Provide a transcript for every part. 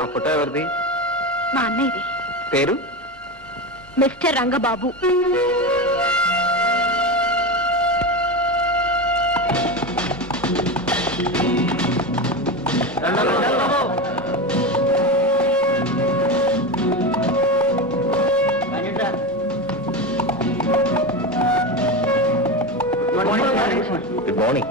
ఆ ఫోటో ఎవరిది? మా అన్నయ్యది. పేరు? మిస్టర్ రంగబాబు. Good morning.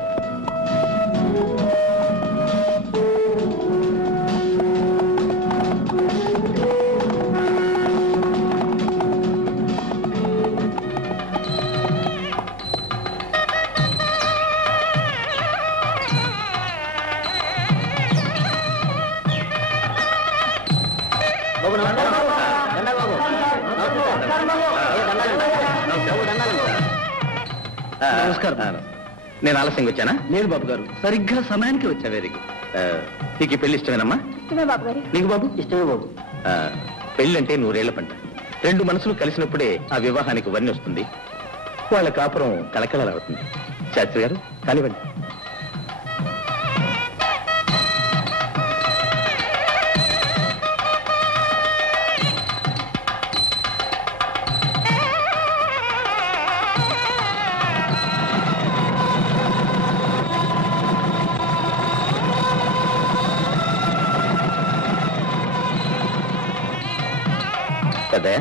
నమస్కారం. నేను ఆలస్యంగా వచ్చానా? లేదు బాబు గారు, సరిగ్గా సమయానికి వచ్చా. Very good. నీకు పెళ్లి ఇష్టమేనమ్మా? ఇష్టమే బాబు గారు. నీకు బాబు? ఇష్టమే బాబు. పెళ్ళంటే 100 ఏళ్ల పంట. 2 మనసులు కలిసినప్పుడే ఆ వివాహానికి వన్నీ వస్తుంది, వాళ్ళ కాపురం కలకలవుతుంది. శాస్త్రి గారు కానివ్వండి. కదా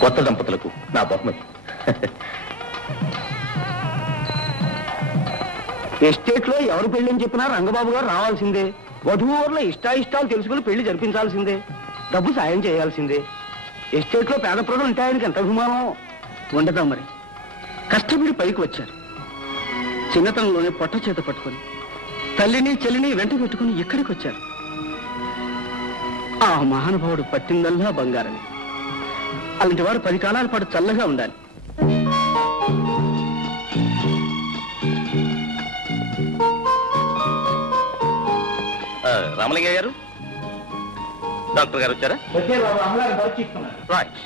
కొత్త దంపతులకు నా బహుమతి. ఎస్టేట్ లో ఎవరు పెళ్లి చెప్పినా రంగబాబు గారు రావాల్సిందే. వధువుల ఇష్టాయిష్టాలు తెలుసుకుని పెళ్లి జరిపించాల్సిందే. డబ్బు సాయం చేయాల్సిందే. ఎస్టేట్ లో పేద ప్రజలు ఉంటే ఆయనకి ఎంత అభిమానం ఉండదా మరి. కష్టపడి పైకి వచ్చారు. చిన్నతనంలోనే పొట్ట చేత పట్టుకొని తల్లిని చెల్లిని వెంట పెట్టుకుని ఇక్కడికి వచ్చారు. ఆ మహానుభావుడు పట్టిందల్లా బంగారని. అలాంటి వాడు 10 కాలాల పాటు చల్లగా ఉండాలి. రామలింగయ్య గారు, డాక్టర్ గారు వచ్చారా? రైట్.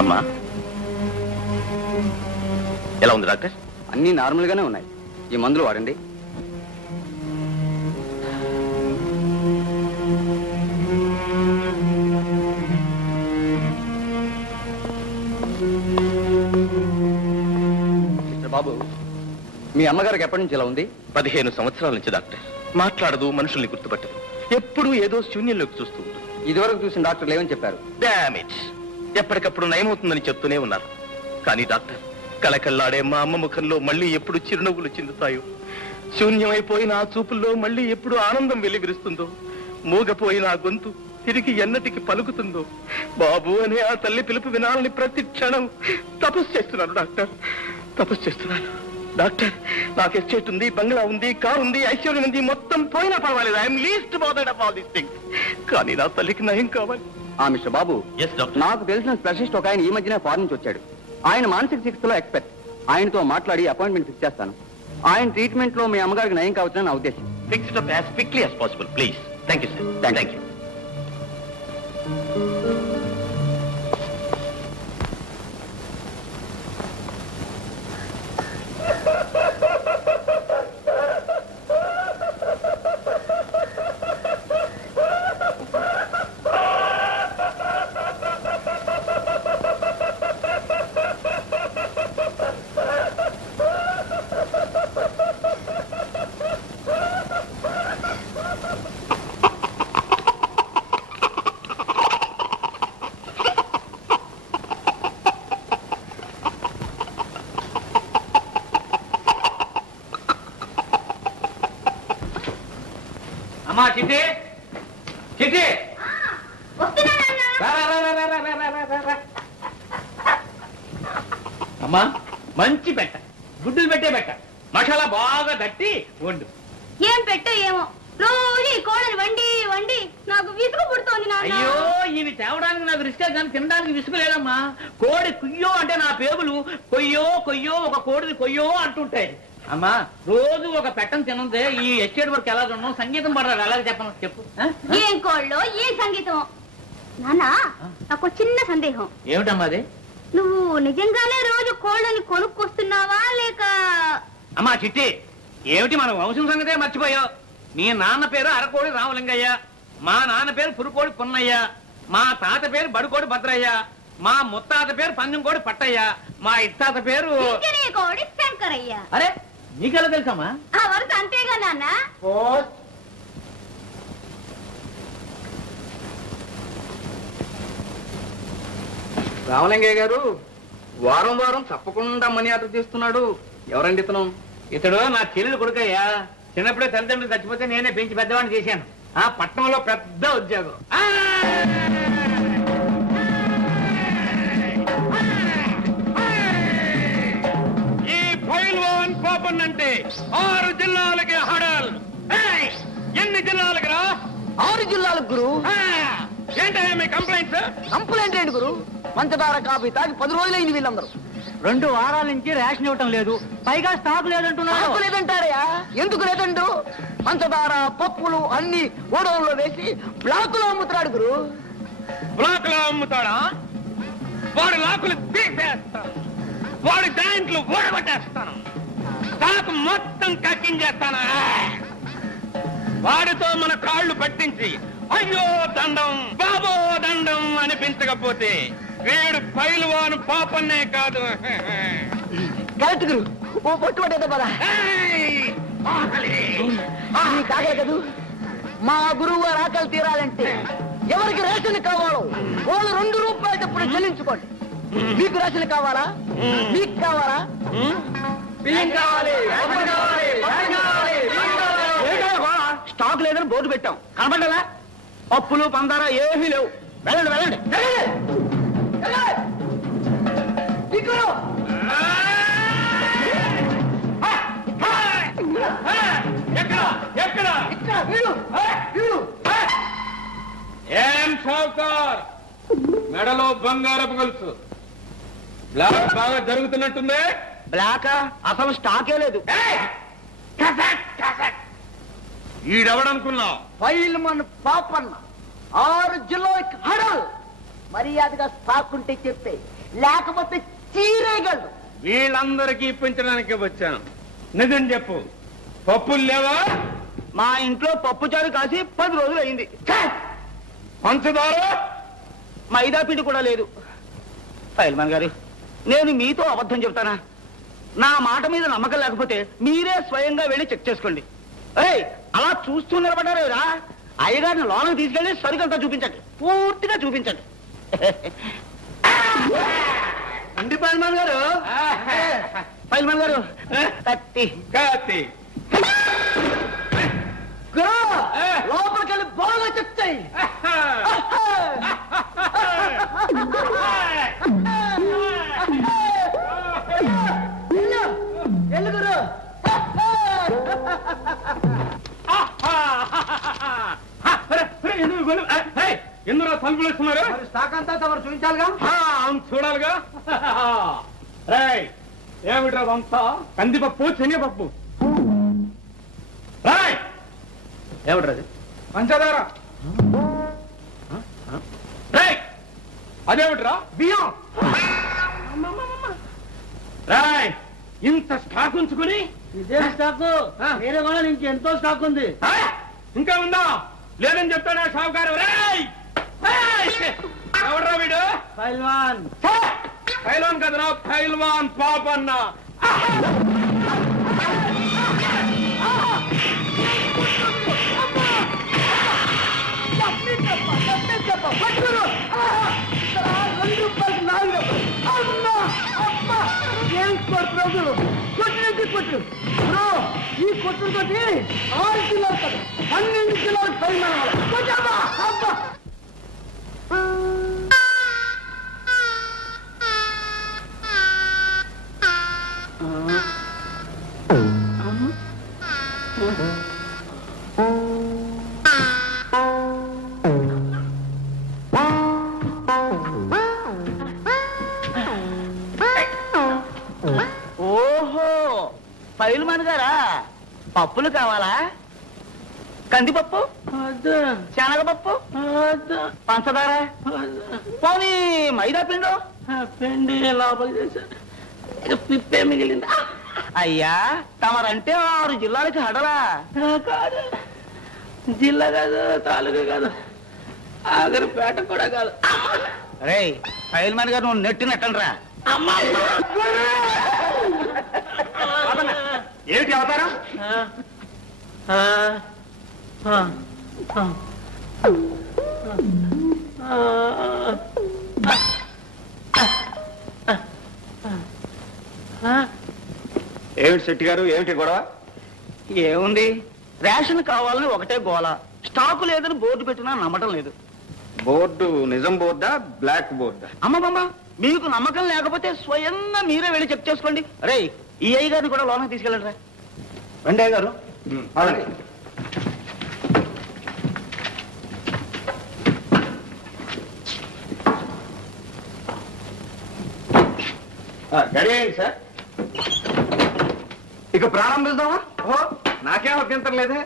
అమ్మా, ఎలా ఉంది డాక్టర్? అన్నీ నార్మల్ గానే ఉన్నాయి. ఈ మందులు వాడండి. మిస్టర్ బాబు, మీ అమ్మగారికి ఎప్పటి నుంచి ఇలా ఉంది? 15 సంవత్సరాల నుంచి డాక్టర్. మాట్లాడదు, మనుషుల్ని గుర్తుపట్టదు, ఎప్పుడు ఏదో శూన్యంలోకి చూస్తూ ఉంటుంది. ఇదివరకు చూసిన డాక్టర్లు ఏమని చెప్పారు? డామేజ్. ఎప్పటికప్పుడు నయమవుతుందని చెప్తూనే ఉన్నారు. కానీ డాక్టర్, కళకళ్ళాడే మా అమ్మ ముఖంలో మళ్ళీ ఎప్పుడు చిరునవ్వులు చిందుతాయో, శూన్యమైపోయిన ఆ చూపుల్లో మళ్ళీ ఎప్పుడు ఆనందం వెలివిరుస్తుందో, మూగపోయిన ఆ గొంతు తిరిగి ఎన్నటికి పలుకుతుందో, బాబు అనే ఆ తల్లి పిలుపు వినాలని ప్రతి క్షణం తపస్సు చేస్తున్నాను డాక్టర్, తపస్సు చేస్తున్నాను. డాక్టర్, నాకు ఎస్టేట్ ఉంది, బంగ్లా ఉంది, కారు ఉంది, ఐశ్వర్యం ఉంది, మొత్తం పోయినా పర్వాలేదు. I'm least bothered of all these things. కానీ నా తల్లికి నయం కావాలి. మిస్టర్ బాబు, నాకు తెలిసిన స్పెషలిస్ట్ ఒక ఆయన ఈ మధ్యన ఫారెన్ నుంచి వచ్చాడు. ఆయన మానసిక చికిత్సలో ఎక్స్పర్ట్. ఆయనతో మాట్లాడి అపాయింట్మెంట్ ఫిక్స్ చేస్తాను. ఆయన ట్రీట్మెంట్ లో మీ అమ్మగారికి నయం కావచ్చని నా ఉద్దేశం. Fix it up as quickly as possible please. Thank you sir. Thank you. చిట్టి చిట్టి అమ్మా, మంచి పెట్ట, గుడ్డులు పెట్టే పెట్ట, మసాలా బాగా తట్టి వండు. ఏం పెట్టో ఏమో, రోజు ఈ కోడలు వండి వండి నాకు విసుగు పుడుతోంది. అయ్యో, ఇవి తేవడానికి నాకు రిస్కే కానీ తినడానికి విసుగు లేదమ్మా. కోడి కుయ్యో అంటే నా పేగులు కొయ్యో కొయ్యో ఒక కోడిని కొయ్యో అంటుంటాయి. అమ్మా రోజు ఒక పెట్టం తినందే ఈ ఎస్టేట్ వర్క్ ఎలా ఉన్నాం సంగీతం పడరాదు అలాగే చెప్పను చెప్పు ఏం కోళ్ళో ఏం సంగీతం నాన్న నాకు చిన్న సందేహం. ఏమిటమ్మా అది? నువ్వు నిజంగానే రోజు కోళ్ళని కొనుక్కొస్తున్నావా లేక? అమ్మా చిట్టి, ఏమిటి మన వంశం సంగతే మర్చిపోయావు. మీ నాన్న పేరు అరకోడి రామలింగయ్య, మా నాన్న పేరు పురుకోడి పున్నయ్య, మా తాత పేరు బడుకోడి భద్రయ్య, మా ముత్తాత పేరు పందెంకోడి పట్టయ్య, మా ఇత్తాత పేరు కోడి శంకరయ్య. అరే నీకెలా తెలుసమ్మా? ఆ వరుస అంతేగా నాన్న. రామలింగయ్య గారు వారం వారం తప్పకుండా మనీ ఆర్డర్ చేస్తున్నాడు. ఎవరండి ఇతను? ఇతడు నా చెల్లెలు కొడుకయ్యా. చిన్నప్పుడే తల్లిదండ్రులు చచ్చిపోతే నేనే పెంచి పెద్దవాడిని చేశాను. ఆ పట్టణంలో పెద్ద ఉద్యోగం. ఈ పైల్వాన్ పాపన్ అంటే 6 జిల్లాలకి హడల్. ఎన్ని జిల్లాలకి రా? 6 జిల్లాలకు గురు. ఏంటయ్యా మీ కంప్లైంట్స్? కంప్లైంట్ ఏంటి గురు? పంచదార కాఫీ తాగి 10 రోజులైంది వీళ్ళందరూ. 2 వారాల నుంచి రేషన్ ఇవ్వటం లేదు, పైగా స్టాక్ లేదంటున్నారు. స్టాకు లేదంటారయా? ఎందుకు లేదండు? పంచదార పప్పులు అన్ని గోడౌన్లో వేసి బ్లాకులో అమ్ముతున్నాడు గురు. బ్లాక్ లో అమ్ముతాడా? వాడి లాకులు తీసేస్తాను, వాడి జాయింట్లు ఊడగొట్టేస్తాను, స్టాక్ మొత్తం కక్కించేస్తాను. వాడితో మన కాళ్ళు పట్టించి అయ్యో దండం బాబో దండం అనిపించకపోతే వీడు పైల్వాన్ పాపన్నే కాదు. కరెక్ట్ గురు. ఓ పొట్టు పట్టేదా పదా కాగల కదూ. మా గురువు గారు ఆకలి తీరాలంటే ఎవరికి రేషన్ కావాలో వాళ్ళు 2 రూపాయలు తప్పుడు చెల్లించుకోండి. మీకు రేషన్ కావాలా? మీకు కావాలా? స్టాక్ లేదని బోర్డు పెట్టాం, కనబడ్డా? పప్పులు పందారా ఏమీ లేవు. వెళ్ళండి వెళ్ళండి. ఏం షావుకార్, మెడలో బంగారపు గొలుసు, బ్లాక్ బాగా జరుగుతున్నట్టుంది. బ్లాక్ అసలు స్టాకే లేదు. ఈడెవడనుకున్నావు? ఫైల్మన్ పాపన్న 6 జిల్లాలకు హడల్. మర్యాదగా స్టాక్ ఉంటే చెప్పే, లేకపోతే చీరేయగలడు. వీళ్ళందరికీ ఇప్పించడానికి వచ్చాను. నిజం చెప్పు, పప్పులు లేవా? మా ఇంట్లో పప్పు చారు కాసి 10 రోజులు అయింది. పంచదార మైదా పిండి కూడా లేదు. ఫైల్మన్ గారు, నేను మీతో అబద్ధం చెప్తానా? నా మాట మీద నమ్మకం లేకపోతే మీరే స్వయంగా వెళ్ళి చెక్ చేసుకోండి. అలా చూస్తూ నిలబడ్డారు రా. అయ్యగారిని లోనకు తీసుకెళ్లి సరుకంతా చూపించండి, పూర్తిగా చూపించండి. అండి ఫైల్మన్ గారు. ఫైల్మన్ గారు కత్తి కాతి లోపలికి వెళ్ళి బాగా చెక్ చేయి. ఎల్లుగురు ఎందులో తలుపులు వేస్తున్నారు? స్టాక్ అంతా తమరు చూపించాలిగా. చూడాలిగా. రాయ్ ఏమిట్రా అంతా? కందిపప్పు శనగపప్పు. రాయ్ ఏమిట్రాది? పంచదార. రాయ్ అదేమిట్రా? బియ్యం. రాయ్ ఇంత స్టాక్ ఉంచుకుని ఇదే స్టాక్, వేరే వాళ్ళ నుంచి ఎంతో స్టాక్ ఉంది. ఇంకా ఉందా? లేదని చెప్తాడా షావుకారు? రాయ్ ఎవడ్రా వీడు? పైల్వాన్. పైల్వాన్ కదరా, పైల్వాన్ పాపన్న. ఈ కొట్టుతో 6 కిలోలు కదా, 12 కిలోలు పరిమాణం. ఓహో, ఫైల్మన్ పప్పులు కావాలా? కందిపప్పు, శనగపప్పు, పంచదార, పోనీ మైదా పిండు. పిండి లోపల చేశాను, పిప్పే మిగిలింది. అయ్యా, తమరంటే 6 జిల్లాలకి హడలా? కాదు, జిల్లా కాదు, తాలూకా కాదు, ఆగరిపేట కూడా కాదు. రే ఫైల్మాన్ గారు, నువ్వు నెట్టినట్టనరా. ఏమిటి అవతారం? ఏమిటి శెట్టి గారు, ఏమిటి గొడవ? ఏముంది, రేషన్ కావాలని ఒకటే గోల. స్టాకు లేదని బోర్డు పెట్టినా నమ్మటం లేదు. బోర్డు నిజం బోర్డా, బ్లాక్ బోర్డా? అమ్మమ్మ, మీకు నమ్మకం లేకపోతే స్వయంగా మీరే వెళ్ళి చెక్ చేసుకోండి. రే, ఈ అయ్య గారిని కూడా లోనకి తీసుకెళ్ళండి. రండి అయ్య గారు. గడి అయింది సార్, ఇక ప్రారంభిద్దామా? ఓ, నాకేం అభ్యంతరం లేదే.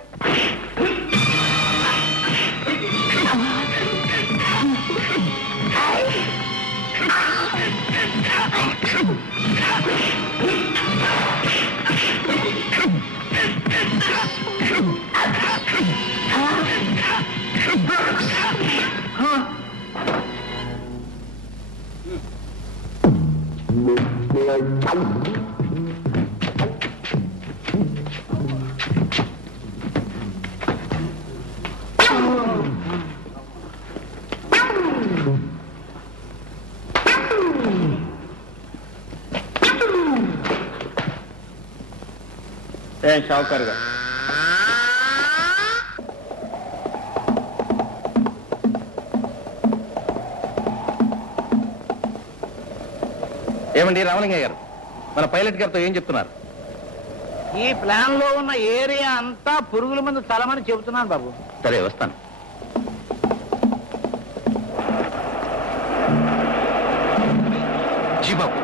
షావుకారు గారు, ఏమండి రామలింగయ్య గారు, మన పైలట్ గారితో ఏం చెప్తున్నారు? ఈ ప్లాన్ లో ఉన్న ఏరియా అంతా పురుగుల మందు చలమని చెబుతున్నాను బాబు. సరే, వస్తాను. జీ బాబు.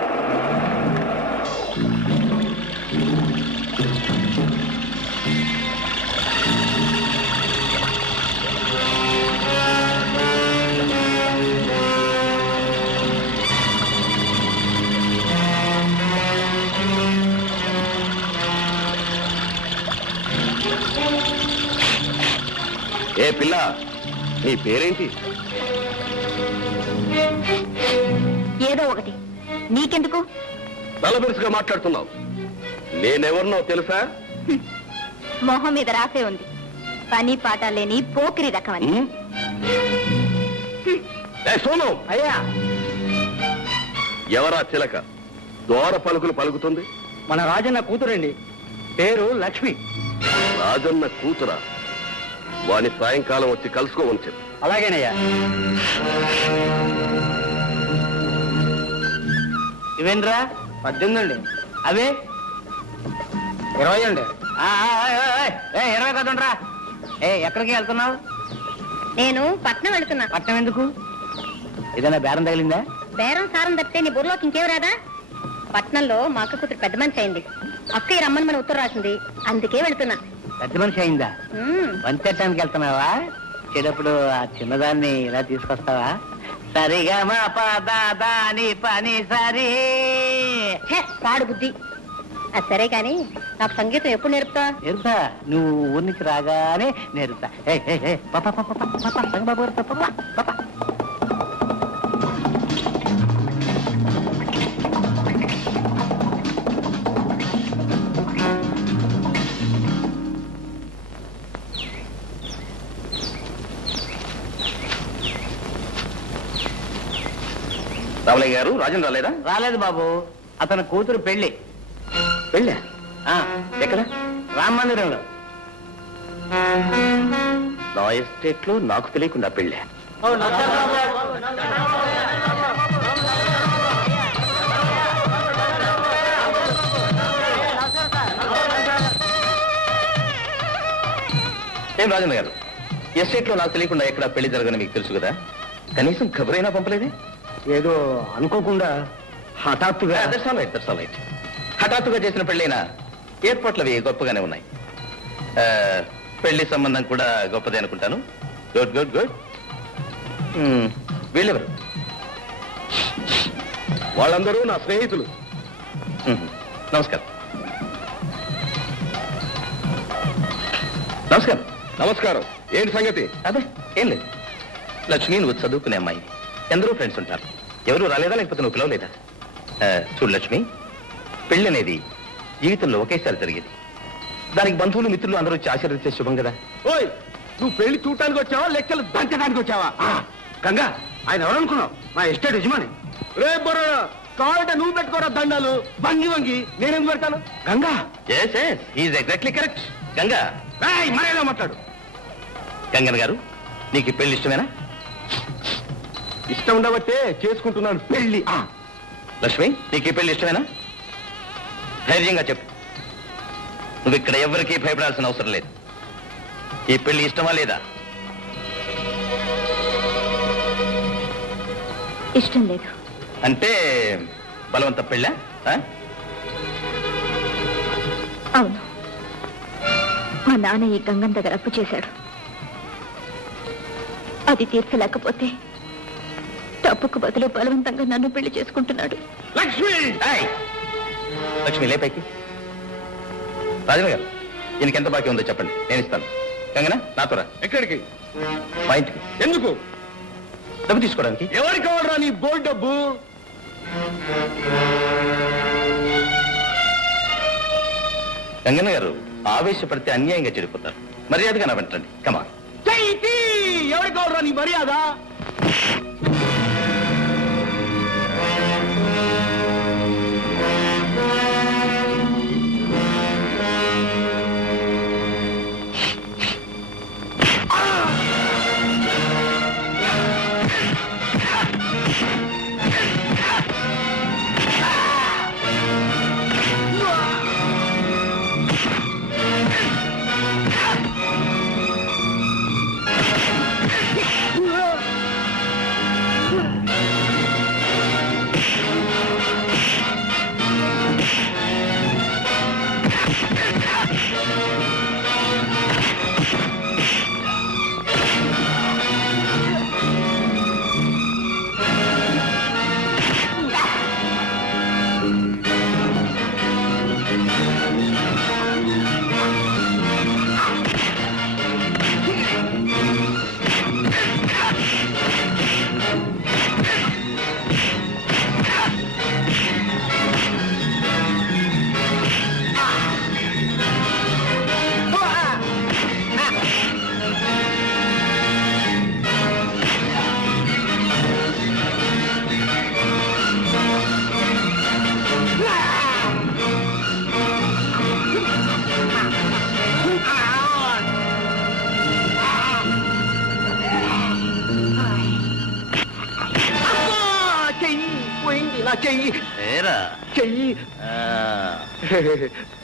ఏ పిల్ల, నీ పేరేంటి? ఏదో ఒకటి, నీకెందుకు? తలబిరుసుగా మాట్లాడుతున్నావు. నేనెవరినో తెలుసా? మొహం మీద రాసే ఉంది, పని పాట లేని పోకిరి రకమని. సోను, అయ్యా, ఎవరా చిలక దోర పలుకులు పలుకుతుంది? మన రాజన్న కూతురండి, పేరు లక్ష్మి. రాజన్న కూతురా? వాని సాయంకాలం వచ్చి కలుసుకోమని చెప్పు. అలాగేనయ్యా. ఇవేంద్రా? 18 అండి. అవే 20 అండి. 20 కదండ్రా. ఎక్కడికి వెళ్తున్నావు? నేను పట్నం వెళుతున్నా. పట్నం ఎందుకు? ఏదైనా బేరం తగిలిందా? బేరం సారం తప్పితే నీ బుర్రలోకి ఇంకేం రాదా? పట్నంలో మా అక్క కూతురు పెద్ద మనిషి అయింది. అక్కయ్య రమ్మని మన ఉత్తరం రాసింది, అందుకే వెళుతున్నా. పెద్ద మనిషి అయిందా? వంచటానికి వెళ్తున్నావా? చెడప్పుడు ఆ చిన్నదాన్ని ఇలా తీసుకొస్తావా? సరిగా మా పదాని పని సరి. పాడు బుద్ధి. అది సరే కాని నాకు సంగీతం ఎప్పుడు నేర్పుతా? నేర్పుతా, నువ్వు ఊరి నుంచి రాగానే నేర్పుతా. బాబు పాప. రామలయ్య గారు, రాజన్ రాలేదా? రాలేదు బాబు, అతని కూతురు పెళ్లి. వెళ్ళా? ఎక్కడ? రామ మందిరంలో. నా ఎస్టేట్ లో నాకు తెలియకుండా పెళ్ళా? ఏం రాజన్న గారు, ఎస్టేట్ లో నాకు తెలియకుండా ఎక్కడ పెళ్లి జరగని మీకు తెలుసు కదా, కనీసం ఖబరైనా పంపలేదే? ఏదో అనుకోకుండా హఠాత్తుగా. హఠాత్తుగా చేసిన పెళ్ళైనా ఏర్పాట్లు అవి గొప్పగానే ఉన్నాయి. పెళ్లి సంబంధం కూడా గొప్పదే అనుకుంటాను. Good good good. వీళ్ళెవరు? వాళ్ళందరూ నా స్నేహితులు. నమస్కారం. నమస్కారం. నమస్కారం. ఏంటి సంగతి? అదే ఏం లేదు. లక్ష్మి, నువ్వు చదువుకునే అమ్మాయి, ఎందరో ఫ్రెండ్స్ ఉంటారు. ఎవరు రాలేదా, లేకపోతే నువ్వు పిలవలేదా? చూడు లక్ష్మి, పెళ్లి అనేది జీవితంలో ఒకేసారి జరిగేది. దానికి బంధువులు మిత్రులు అందరూ వచ్చి ఆశీర్వదించే శుభం కదా. ఓయ్, నువ్వు పెళ్లి చూడటానికి వచ్చావా, లెక్కలు దంచడానికి వచ్చావా? గంగా, ఆయన ఎవరనుకున్నావు? మా ఎస్టేట్ యజమాని. రే బొర్ర, కావాలంటే నువ్వు పెట్టుకోరా దండాలు. వంగి వంగి నేనెందుకు పెడతాను? గంగా. Exactly correct. గంగా, మరేలా మాట్లాడు. గంగన్ గారు, నీకు పెళ్లి ఇష్టమేనా? ఇష్టం ఉండబట్టే చేసుకుంటున్నాను పెళ్లి. లక్ష్మి, నీకు పెళ్లి ఇష్టమేనా? ధైర్యంగా చెప్పు. నువ్వు ఇక్కడ ఎవరికీ భయపడాల్సిన అవసరం లేదు. ఈ పెళ్లి ఇష్టమా లేదా? ఇష్టం లేదు. అంటే బలవంత పెళ్ళా? అవును, మా నాన్న ఈ గంగం దగ్గర అప్పు చేశాడు. అది తీర్చలేకపోతే తప్పుకు బదులు బలవంతంగా నన్ను పెళ్లి చేసుకుంటున్నాడు. లక్ష్మి, లక్ష్మి లేపైకి. రాజన్ గారు, ఈయనకి ఎంత బాకీ ఉందో చెప్పండి, నేను ఇస్తాను. గంగనా, నాతో రా. ఎక్కడికి? మా ఇంటికి. ఎందుకు? డబ్బు తీసుకోవడానికి. ఎవరికి కావాలరా నీ బోల్ డబ్బు? గంగన్న గారు, ఆవేశపడితే అన్యాయంగా చెడిపోతారు. మర్యాదగా నా వెంటండి. కమా. ఎవరికి కావాలరా నీ మర్యాద?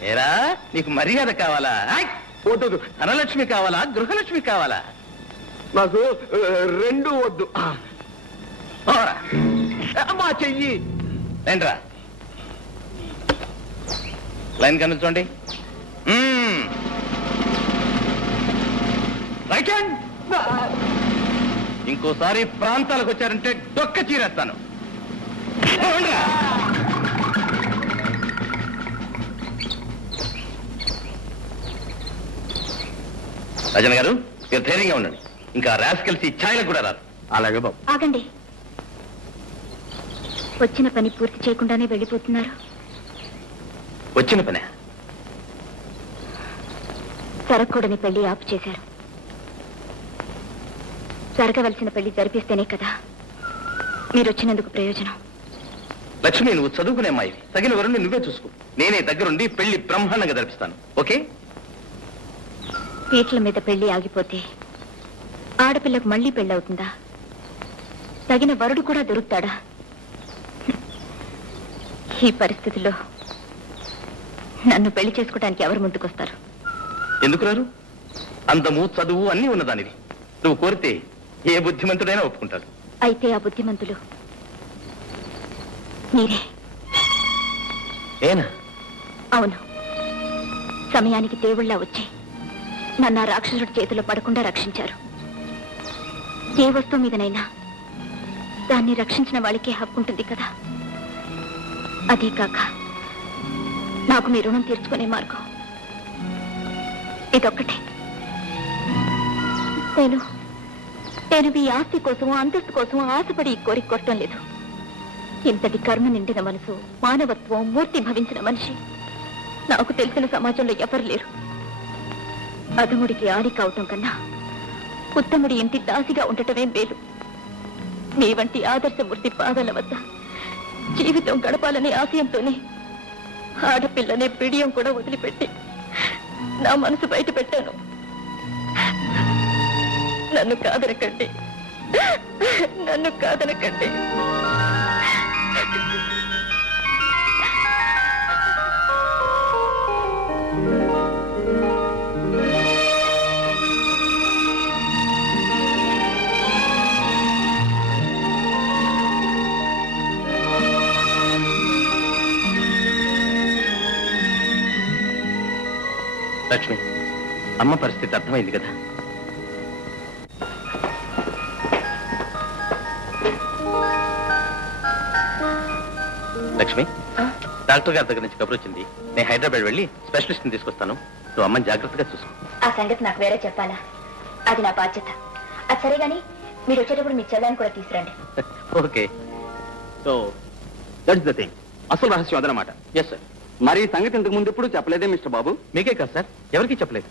ఏరా, నీకు మర్యాద కావాలా? వద్దు. ధనలక్ష్మి కావాలా, గృహలక్ష్మి కావాలా? నాకు రెండు వద్దు. మా చెయ్యి. ఏంట్రా, లైన్ కనిపించండి. ఇంకోసారి ప్రాంతాలకు వచ్చారంటే డొక్క చీరేస్తాను. రజన్ గారు, మీరు ధైర్యంగా ఉండండి. ఇంకా రాస్కెల్స్ ఈ ఛాయలకు కూడా రాదు. అలాగే బాబు. ఆగండి. వచ్చిన పని పూర్తి చేయకుండానే వెళ్ళిపోతున్నారు. వచ్చిన పనే? జరగకూడని పెళ్లి ఆపు చేశారు. జరగవలసిన పెళ్లి జరిపిస్తేనే కదా మీరు వచ్చినందుకు ప్రయోజనం. లక్ష్మి, నువ్వు చదువుకునే అమ్మాయి, తగిన వరుణ్ణి నువ్వే చూసుకో. నేనే దగ్గరుండి పెళ్లి బ్రహ్మాండంగా జరిపిస్తాను. ఓకే? పీటల మీద పెళ్లి ఆగిపోతే ఆడపిల్లకు మళ్లీ పెళ్ళవుతుందా? తగిన వరుడు కూడా దొరుకుతాడా? ఈ పరిస్థితుల్లో నన్ను పెళ్లి చేసుకోవడానికి ఎవరు ముందుకొస్తారు? ఎందుకు రారు? అందము, చదువు అన్నీ ఉన్నదానివి. నువ్వు కోరితే ఏ బుద్ధిమంతుడైనా ఒప్పుకుంటాడు. అయితే ఆ బుద్ధిమంతులు మీరే. ఏనా? అవును, సమయానికి దేవుళ్ళ వచ్చి నన్ను ఆ రాక్షసుడి చేతిలో పడకుండా రక్షించారు. ఏ వస్తువు మీదనైనా దాన్ని రక్షించిన వాళ్ళకే హక్కు ఉంటుంది కదా. అదీ కాక నాకు మీ రుణం తీర్చుకునే మార్గం ఇదొక్కటే. నేను మీ ఆస్తి కోసం, అంతస్తు కోసం ఆశపడి ఈ కోరిక కొట్టడం లేదు. ఇంతటి కర్మ నిండిన మనసు, మానవత్వం మూర్తి భవించిన మనిషి నాకు తెలిసిన సమాజంలో ఎవరు లేరు. అధముడికి ఆడి కావటం కన్నా ఉత్తముడి ఇంటి దాసిగా ఉండటమే మేలు. మీ వంటి ఆదర్శమూర్తి పాదాల వద్ద జీవితం గడపాలనే ఆశయంతోనే ఆడపిల్లనే పిడియం కూడా వదిలిపెట్టి నా మనసు బయట పెట్టాను. నన్ను కాదనకండి, నన్ను కాదనకండి. లక్ష్మి, అమ్మ పరిస్థితి అర్థమైంది కదా. లక్ష్మి, డాక్టర్ గారి దగ్గర నుంచి కబురు వచ్చింది. నేను హైదరాబాద్ వెళ్ళి స్పెషలిస్ట్ ని తీసుకొస్తాను. నువ్వు అమ్మని జాగ్రత్తగా చూసుకో. ఆ సంగతి నాకు వేరే చెప్పాలా? అది నా బాధ్యత. అది సరే గాని మీరు వచ్చేటప్పుడు మీ చెల్లాన్ని కూడా తీసుకురండి. Okay. So that's the thing. అసలు రహస్యం అదనమాట. Yes sir. మరి సంగతి ఇంతకు ముందు ఎప్పుడు చెప్పలేదే మిస్టర్ బాబు? మీకే కాదు సార్, ఎవరికీ చెప్పలేదు.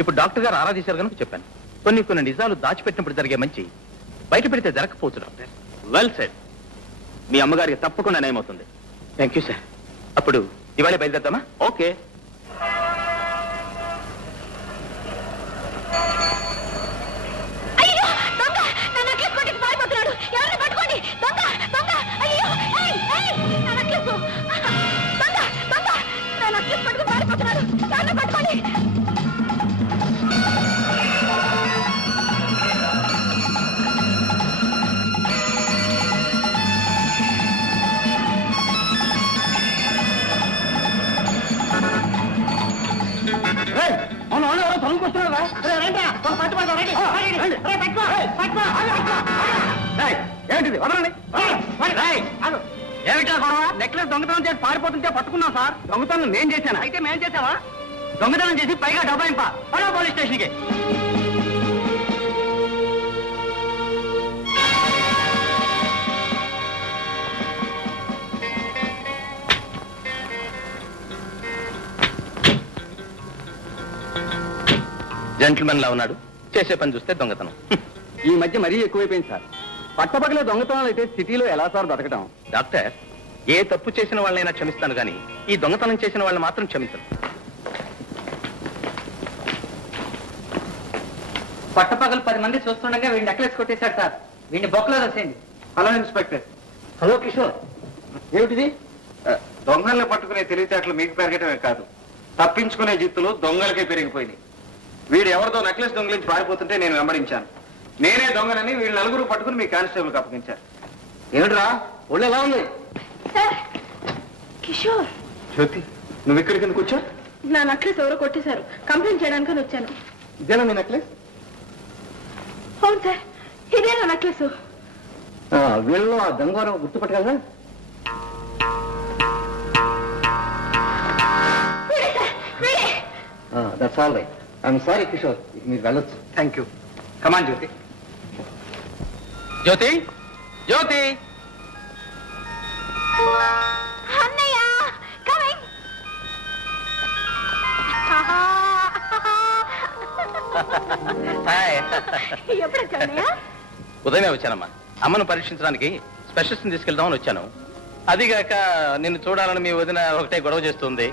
ఇప్పుడు డాక్టర్ గారు ఆరాధించారు కనుక చెప్పాను. కొన్ని నిజాలు దాచిపెట్టినప్పుడు జరిగే మంచి బయట పెడితే జరగకపోవచ్చు డాక్టర్. Well said. మీ అమ్మగారికి తప్పకుండా నయమవుతుంది. Thank you sir. అప్పుడు ఇవాళ బయలుదేద్దామా? ఓకే. ఏంటిది? వదలండి. ఏమిటా గొడవ? నెక్లెస్ దొంగతనం చేసి పారిపోతుంటే పట్టుకున్నాం సార్. దొంగతనం నేను చేశాను. అయితే మేం చేసావా? దొంగతనం చేసి పైగా డబ్బాయింపా పోలీస్ స్టేషన్ కి. జెంటిల్మెన్ లా ఉన్నాడు, చేసే పని చూస్తే దొంగతనం. ఈ మధ్య మరీ ఎక్కువైపోయింది సార్. పట్టపగలే దొంగతనాలు అయితే సిటీలో ఎలా సార్ బతకడం? డాక్టర్, ఏ తప్పు చేసిన వాళ్ళైనా క్షమిస్తాను కానీ ఈ దొంగతనం చేసిన వాళ్ళని మాత్రం క్షమించను. పట్టపగలు 10 మంది చూస్తుండగా వీడిని నెక్లెస్ కొట్టేశాడు సార్. వీడిని బొక్కలో వచ్చేయండి. Hello inspector. హలో కిషోర్, ఏమిటిది? దొంగల్ని పట్టుకునే తెలివితేటలు మీకు పెరగటమే కాదు, తప్పించుకునే జిత్తులు దొంగలకే పెరిగిపోయినాయి. వీడు ఎవరితో నెక్లెస్ దొంగలించి పారిపోతుంటే నేను వెంబడించాను. నేనే దొంగనని వీళ్ళు 4 పట్టుకుని మీ కానిస్టేబుల్కి అప్పగించారు. ఏమిట్రా ఒళ్ళు ఎలా ఉంది? కిషోర్, జ్యోతి, నువ్వు ఇక్కడికి ఎందుకు వచ్చా? నా నెక్లెస్ ఎవరో కొట్టేశారు. కంప్లైంట్ చేయడానికి వచ్చాను. ఇదేనా మీ నెక్లెస్? అవును సార్, ఇదే నా నెక్లెస్. వీళ్ళు ఆ దొంగవారు గుర్తుపట్టగలరా? That's all right. I'm sorry Kishore, మీరు వెళ్ళొచ్చు. Thank you. Come on Jyothi. Jyothi, Jyothi. అన్నయ్య కమింగ్. హాయ్. ఎప్పుడు వచ్చావన్నయ్య? ఉదయమే వచ్చానమ్మా. అమ్మను పరీక్షించడానికి స్పెషలిస్ట్ తీసుకెళ్దామని వచ్చాను. అదిగాక నిన్ను చూడాలని మీ వదిన ఒకటే గొడవ చేస్తుంది.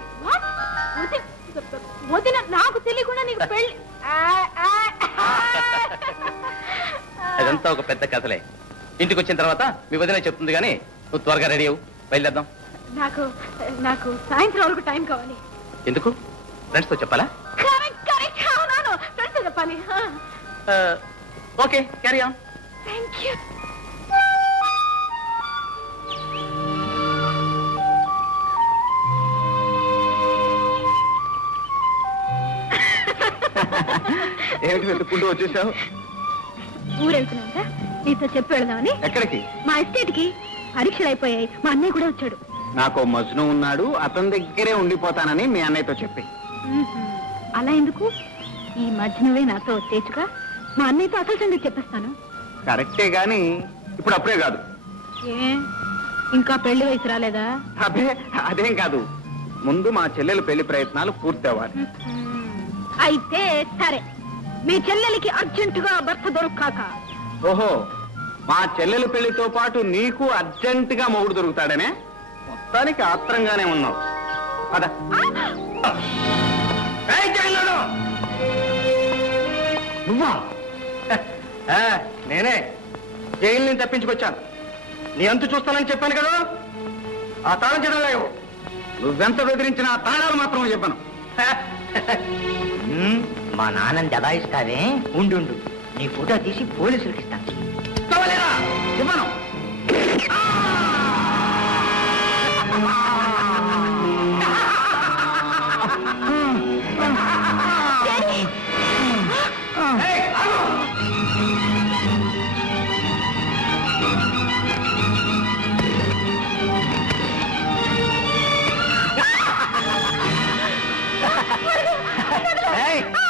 వదిన నాకు తెలియకుండా నీకు పెళ్లి? అదంతా ఒక పెద్ద కథలే. ఇంటికి వచ్చిన తర్వాత మీ వదిన చెప్తుంది కానీ నువ్వు త్వరగా రెడీ అవ్వు, బయలుదేద్దాం. నాకు సాయంత్రం వరకు టైం కావాలి. ఎందుకు? ఫ్రెండ్స్ తో చెప్పాలా? ఫ్రెండ్స్ చెప్పాలి. Okay, carry on. Thank you. ఏమిటి వెతుక్కుంటూ వచ్చేసావు? ఊరెళ్తున్నావుగా, నీతో చెప్పి వెళదామని. ఎక్కడికి? మా ఎస్టేట్కి. పరీక్షలు అయిపోయాయి, మా అన్నయ్య కూడా వచ్చాడు. నాకు మజ్ను ఉన్నాడు, అతని దగ్గరే ఉండిపోతానని మీ అన్నయ్యతో చెప్పి. అలా ఎందుకు? ఈ మధ్యనవే నాతో వచ్చేచ్చుగా, మా అన్నయ్యతో అసలు సంగతి చెప్పేస్తాను. కరెక్టే గాని ఇప్పుడు అప్పుడే కాదు. ఏ ఇంకా పెళ్లి వయసు రాలేదా? అబ్బే అదేం కాదు, ముందు మా చెల్లెల పెళ్లి ప్రయత్నాలు పూర్తి అవ్వాలి. అయితే సరే, మీ చెల్లెలికి అర్జెంటుగా భర్త దొరకాక. ఓహో, మా చెల్లెల పెళ్లితో పాటు నీకు అర్జెంటుగా మొగుడు దొరుకుతాడనే? మొత్తానికి ఆత్రంగానే ఉన్నావు. పద. నువ్వా? నేనే జైలు నుంచి తప్పించుకొచ్చాను. నీ అంతు చూస్తానని చెప్పాను కదా, ఆ తాళం చేయడం లేవు. నువ్వెంత బెదిరించినా ఆ తాళాలు మాత్రం చెప్పను. మా నాన్నని దబాయిస్తావే, ఉండు నీ ఫోటో తీసి పోలీసులకి ఇస్తాను. చెప్పను.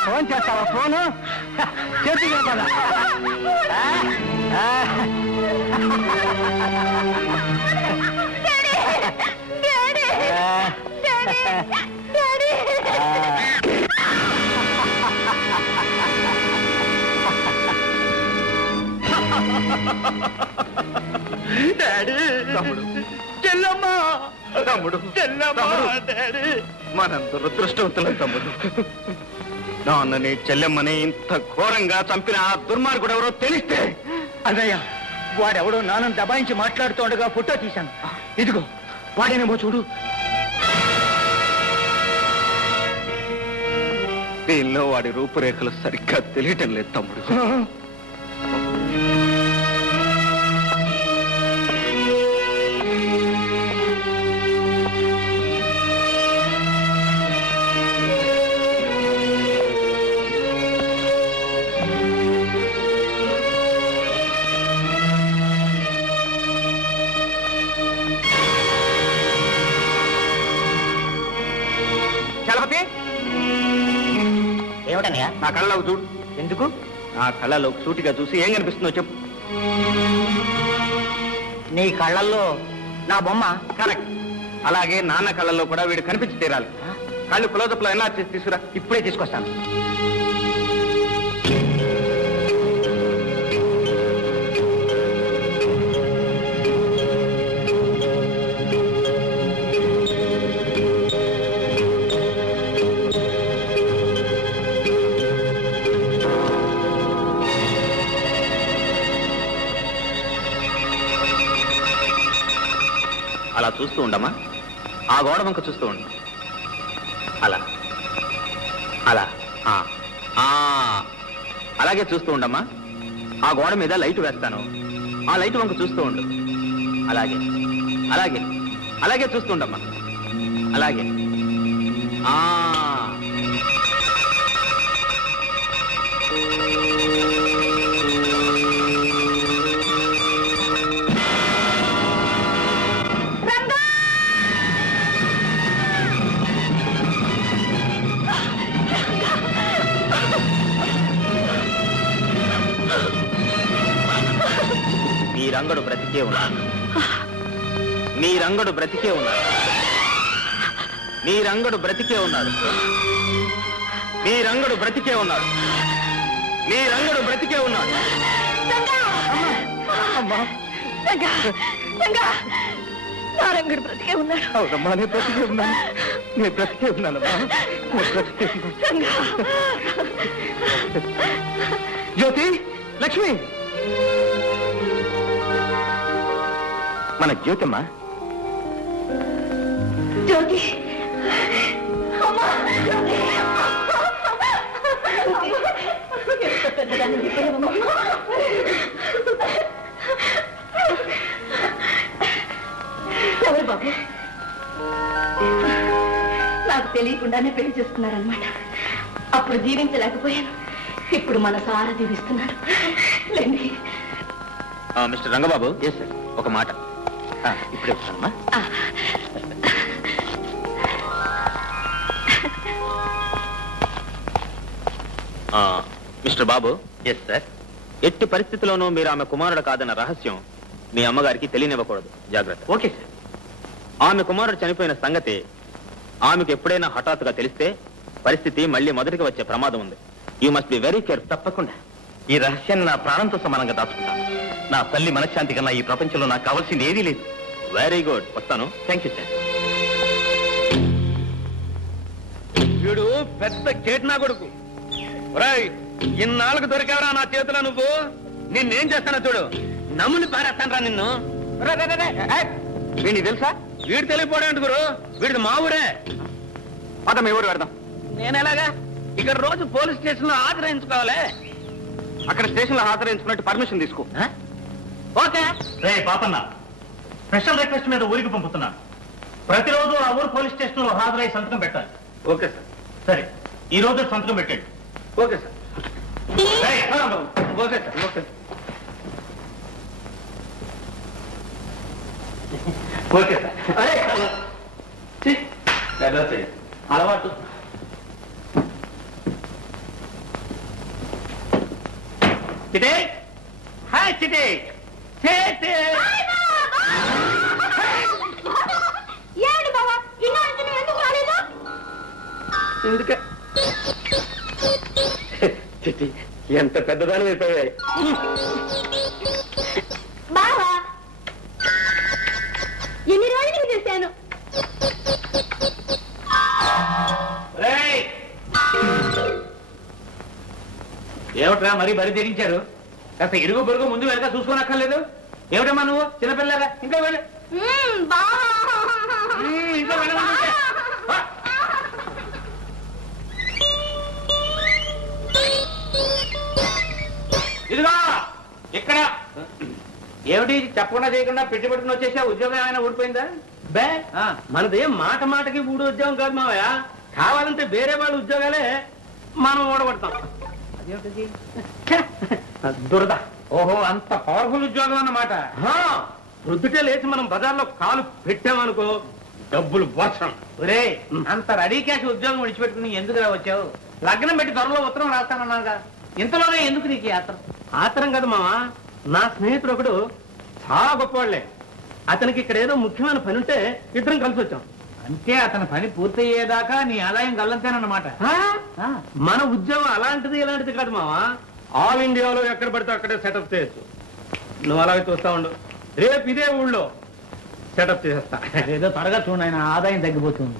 ఫోన్ చేస్తావా? ఫోను చేతికి కదా. డాడీ, తమ్ముడు, చెల్లమ్మ, తమ్ముడు, చెల్లమ్మ, డాడీ, మనంత దురదృష్టవంతులం తమ్ముడు. నాన్నని చెల్లెమ్మని ఇంత ఘోరంగా చంపిన ఆ దుర్మార్గుడు ఎవరో తెలిస్తే. అన్నయ్య, వాడెవడో నాన్నని దబాయించి మాట్లాడుతుండగా ఫోటో తీశాను. ఇదిగో వాడేనేమో చూడు. దీనిలో వాడి రూపురేఖలు సరిగ్గా తెలియటం లేదు తమ్ముడు. చలపతి, ఏమిటన్నయ్య? నా కళ్ళలోకి చూడు. ఎందుకు? నా కళ్ళలోకి సూటిగా చూసి ఏం కనిపిస్తుందో చెప్పు. నీ కళ్ళల్లో నా బొమ్మ. కరెక్ట్. అలాగే నాన్న కళ్ళల్లో కూడా వీడు కనిపించి తీరాలి. కళ్ళు క్లోజప్లో ఎలా చేసి తీసుకురా. ఇప్పుడే తీసుకొస్తాను. అలా చూస్తూ ఉండమ్మా, ఆ గోడ వంక చూస్తూ ఉండు. అలా అలా అలాగే చూస్తూ ఉండమ్మా. ఆ గోడ మీద లైట్ వేస్తాను, ఆ లైట్ వంక చూస్తూ ఉండు. అలాగే అలాగే అలాగే చూస్తూ ఉండమ్మా. అలాగే మీ రంగడు బ్రతికే ఉన్నాడు. మీ రంగడు బ్రతికే ఉన్నాడు. మీ రంగడు బ్రతికే ఉన్నాడు. మీ రంగడు బ్రతికే ఉన్నాడు. మీ రంగడు బ్రతికే ఉన్నాడు. రంగడు బ్రతికే ఉన్నాడు. అవునమ్మా, నేను బ్రతికే ఉన్నాను. నేను బ్రతికే ఉన్నానమ్మా. జ్యోతి, లక్ష్మి, మన జ్యోతమ్మా. జ్యోతి, అమ్మా, జ్యోతి. ఎవరు బాబు? నాకు తెలియకుండానే పెళ్లి చేసుకున్నారనమాట. అప్పుడు జీవించలేకపోయాను, ఇప్పుడు ఇప్పుడు మన సారా దీవిస్తున్నాడు. మిస్టర్ రంగబాబు. Yes sir. ఒక మాట ఇప్పుడే వస్తానమ్మా. మిస్టర్ బాబు. Yes sir. ఎట్టి పరిస్థితిలోనూ మీరు ఆమె కుమారుడు కాదన్న రహస్యం మీ అమ్మగారికి తెలియనివ్వకూడదు. జాగ్రత్త. Okay sir. ఆమె కుమారుడు చనిపోయిన సంగతి ఆమెకు ఎప్పుడైనా హఠాత్తుగా తెలిస్తే పరిస్థితి మళ్ళీ మొదటికి వచ్చే ప్రమాదం ఉంది. You must be very careful. తప్పకుండా ఈ రహస్యాన్ని నా ప్రాణంతో సమానంగా దాచుకుంటాను. నా తల్లి మనశ్శాంతి కన్నా ఈ ప్రపంచంలో నాకు కావాల్సింది ఏదీ లేదు. Very good. వస్తాను. Thank you sir. వీడు పెద్ద కేట్నా కొడుకు. ఇన్నాళ్ళకు దొరికావరా నా చేతిలో నువ్వు. నిన్నేం చేస్తానో చూడు. నమ్ముని పారేస్తానరా నిన్ను. వీడిని తెలుసా? వీడు తెలియపోవడం గురు. వీడిది మా ఊరే. అతను ఎవరు పెడదాం? నేనెలాగా ఇక్కడ రోజు పోలీస్ స్టేషన్ లో ఆశ్రయించుకోవాలి. అక్కడ స్టేషన్ లో హాజరించుకున్నట్టు పర్మిషన్ తీసుకో. ఓకే. రే పాపన్న, స్పెషల్ రిక్వెస్ట్ మీద ఊరికి పంపుతున్నాను. ప్రతిరోజు ఆ ఊరు పోలీస్ స్టేషన్ లో హాజరై సంతకం పెట్టాలి. Okay sir. సరే, ఈ రోజు సంతకం పెట్టండి. Okay sir. Okay sir. Okay okay sir. అలవాటు. చిటే హాయ్ చిటే. ఎందుకే చిట్టి ఎంత పెద్దదాని అయిపోయాయి. బావా ఎన్ని రోజులు చూశాను. ఏమిట్రా మరీ బరి తెగించారు? కాస్త ఇరుగు పొరుగు ముందు వెనక చూసుకోనక్కర్లేదు. ఏమిటమ్మా నువ్వు చిన్నపిల్లగా? ఇంకా వెళ్ళి ఇంకా వెళ్ళమంటే ఇదిగో ఇక్కడ. ఏమిటి చెప్పకుండా చేయకుండా పెట్టి పెట్టుకుని వచ్చేసా? ఉద్యోగం ఏమైనా ఊడిపోయిందా? బే మనదేం మాట మాటకి ఊడి ఉద్యోగం కాదు మావయ్య. కావాలంటే వేరే వాళ్ళ ఉద్యోగాలే మనం ఊడగొడతాం. అదేమిటి? దురద. ఓహో, అంత పవర్ఫుల్ ఉద్యోగం అన్నమాట. వృద్ధుటే లేచి మనం బజార్లో కాలు పెట్టామనుకో డబ్బులు వర్షం. ఒరే, అంత రెడీ క్యాష్ ఉద్యోగం విడిచిపెట్టుకుని ఎందుకు వచ్చావు? లగ్నం పెట్టి త్వరలో ఉత్తరం రాస్తానన్నాగా. ఇంతలోనే ఎందుకు నీకు యాత్ర? ఆతరం కదా మావా. నా స్నేహితుడు ఒకడు చాలా గొప్పవాళ్లే. అతనికి ఇక్కడ ఏదో ముఖ్యమైన పని ఉంటే ఇద్దరం కలిసి వచ్చాం. అంటే అతని పని పూర్తయ్యేదాకా నీ ఆదాయం గల్లంతేనన్నమాట. మన ఉద్యోగం అలాంటిది ఇలాంటిది కాదు మావా. ఆల్ ఇండియాలో ఎక్కడ పడితే అక్కడే సెటప్ చేయొచ్చు. నువ్వు అలాగే చూస్తా ఉండు. రేపు ఇదే ఊళ్ళో సెటప్ చేసేస్తా. ఏదో త్వరగా చూడండి, ఆయన ఆదాయం తగ్గిపోతుంది.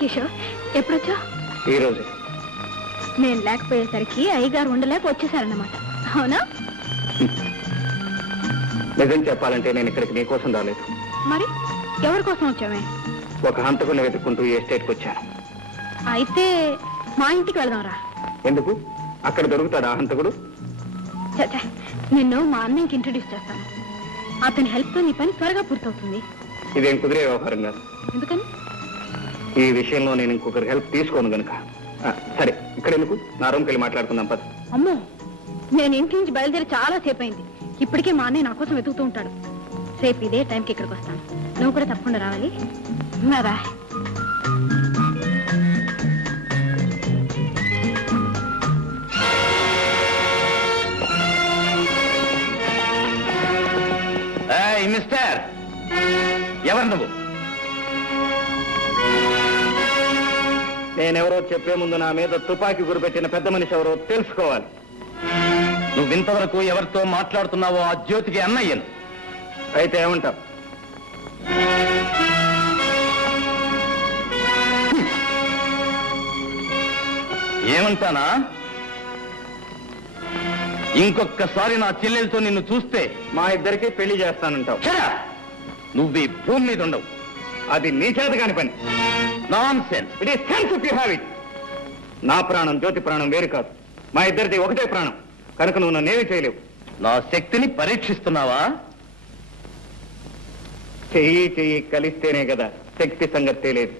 కిషోర్, ఎప్పుడొచ్చా? ఈ రోజు నేను లేకపోయేసరికి అయ్యగారు ఉండలేక వచ్చేసారన్నమాట. అవునా? నిజం చెప్పాలంటే నేను ఇక్కడికి నీకోసం రాలేదు. మరి ఎవరి కోసం వచ్చామే? ఒక హంతకుని వెతుక్కుంటూ ఈ ఎస్టేట్కి వచ్చాను. అయితే మా ఇంటికి వెళ్దాంరా. ఎందుకు? అక్కడ దొరుకుతాడా హంతకుడు? చచ్చా, నిన్ను మా అన్నయ్యకి ఇంట్రడ్యూస్ చేస్తాను. అతని హెల్ప్ తో నీ పని త్వరగా పూర్తవుతుంది. ఇదేం కుదిరే వ్యవహారం కాదు. ఎందుకని? ఈ విషయంలో నేను ఇంకొకరి హెల్ప్ తీసుకోను గనుక. సరే, ఇక్కడ ఎందుకు? నా రూమ్కి వెళ్ళి మాట్లాడుకుందాం పద. అమ్మో, నేను ఇంటి నుంచి బయలుదేరి చాలా సేపు అయింది. ఇప్పటికే మా అన్నయ్య నా కోసం వెతుకుతూ ఉంటాడు. రేపు ఇదే టైంకి ఇక్కడికి వస్తాను. నువ్వు కూడా తప్పకుండా రావాలి. రా. మిస్టర్, ఎవరు నువ్వు? నేనెవరో చెప్పే ముందు నా మీద తుపాకీ గురిపెట్టిన పెద్ద మనిషి ఎవరో తెలుసుకోవాలి. నువ్వు ఇంతవరకు ఎవరితో మాట్లాడుతున్నావో ఆ జ్యోతికి అన్నయ్యను. అయితే ఏమంటావు? ఏమంటానా? ఇంకొక్కసారి నా చెల్లెలతో నిన్ను చూస్తే మా ఇద్దరికి పెళ్లి చేస్తానంటావు. నువ్వు ఈ భూమి మీద ఉండవు. అది నీ చేత కాని పని. Non sense. It is sense if you have it. నా ప్రాణం జ్యోతి ప్రాణం వేరు కాదు. మా ఇద్దరిది ఒకటే ప్రాణం. కనుక నువ్వు నన్నేమీ చేయలేవు. నా శక్తిని పరీక్షిస్తున్నావా? చెయ్యి చెయ్యి కలిస్తేనే కదా శక్తి సంగతి తెలియదు.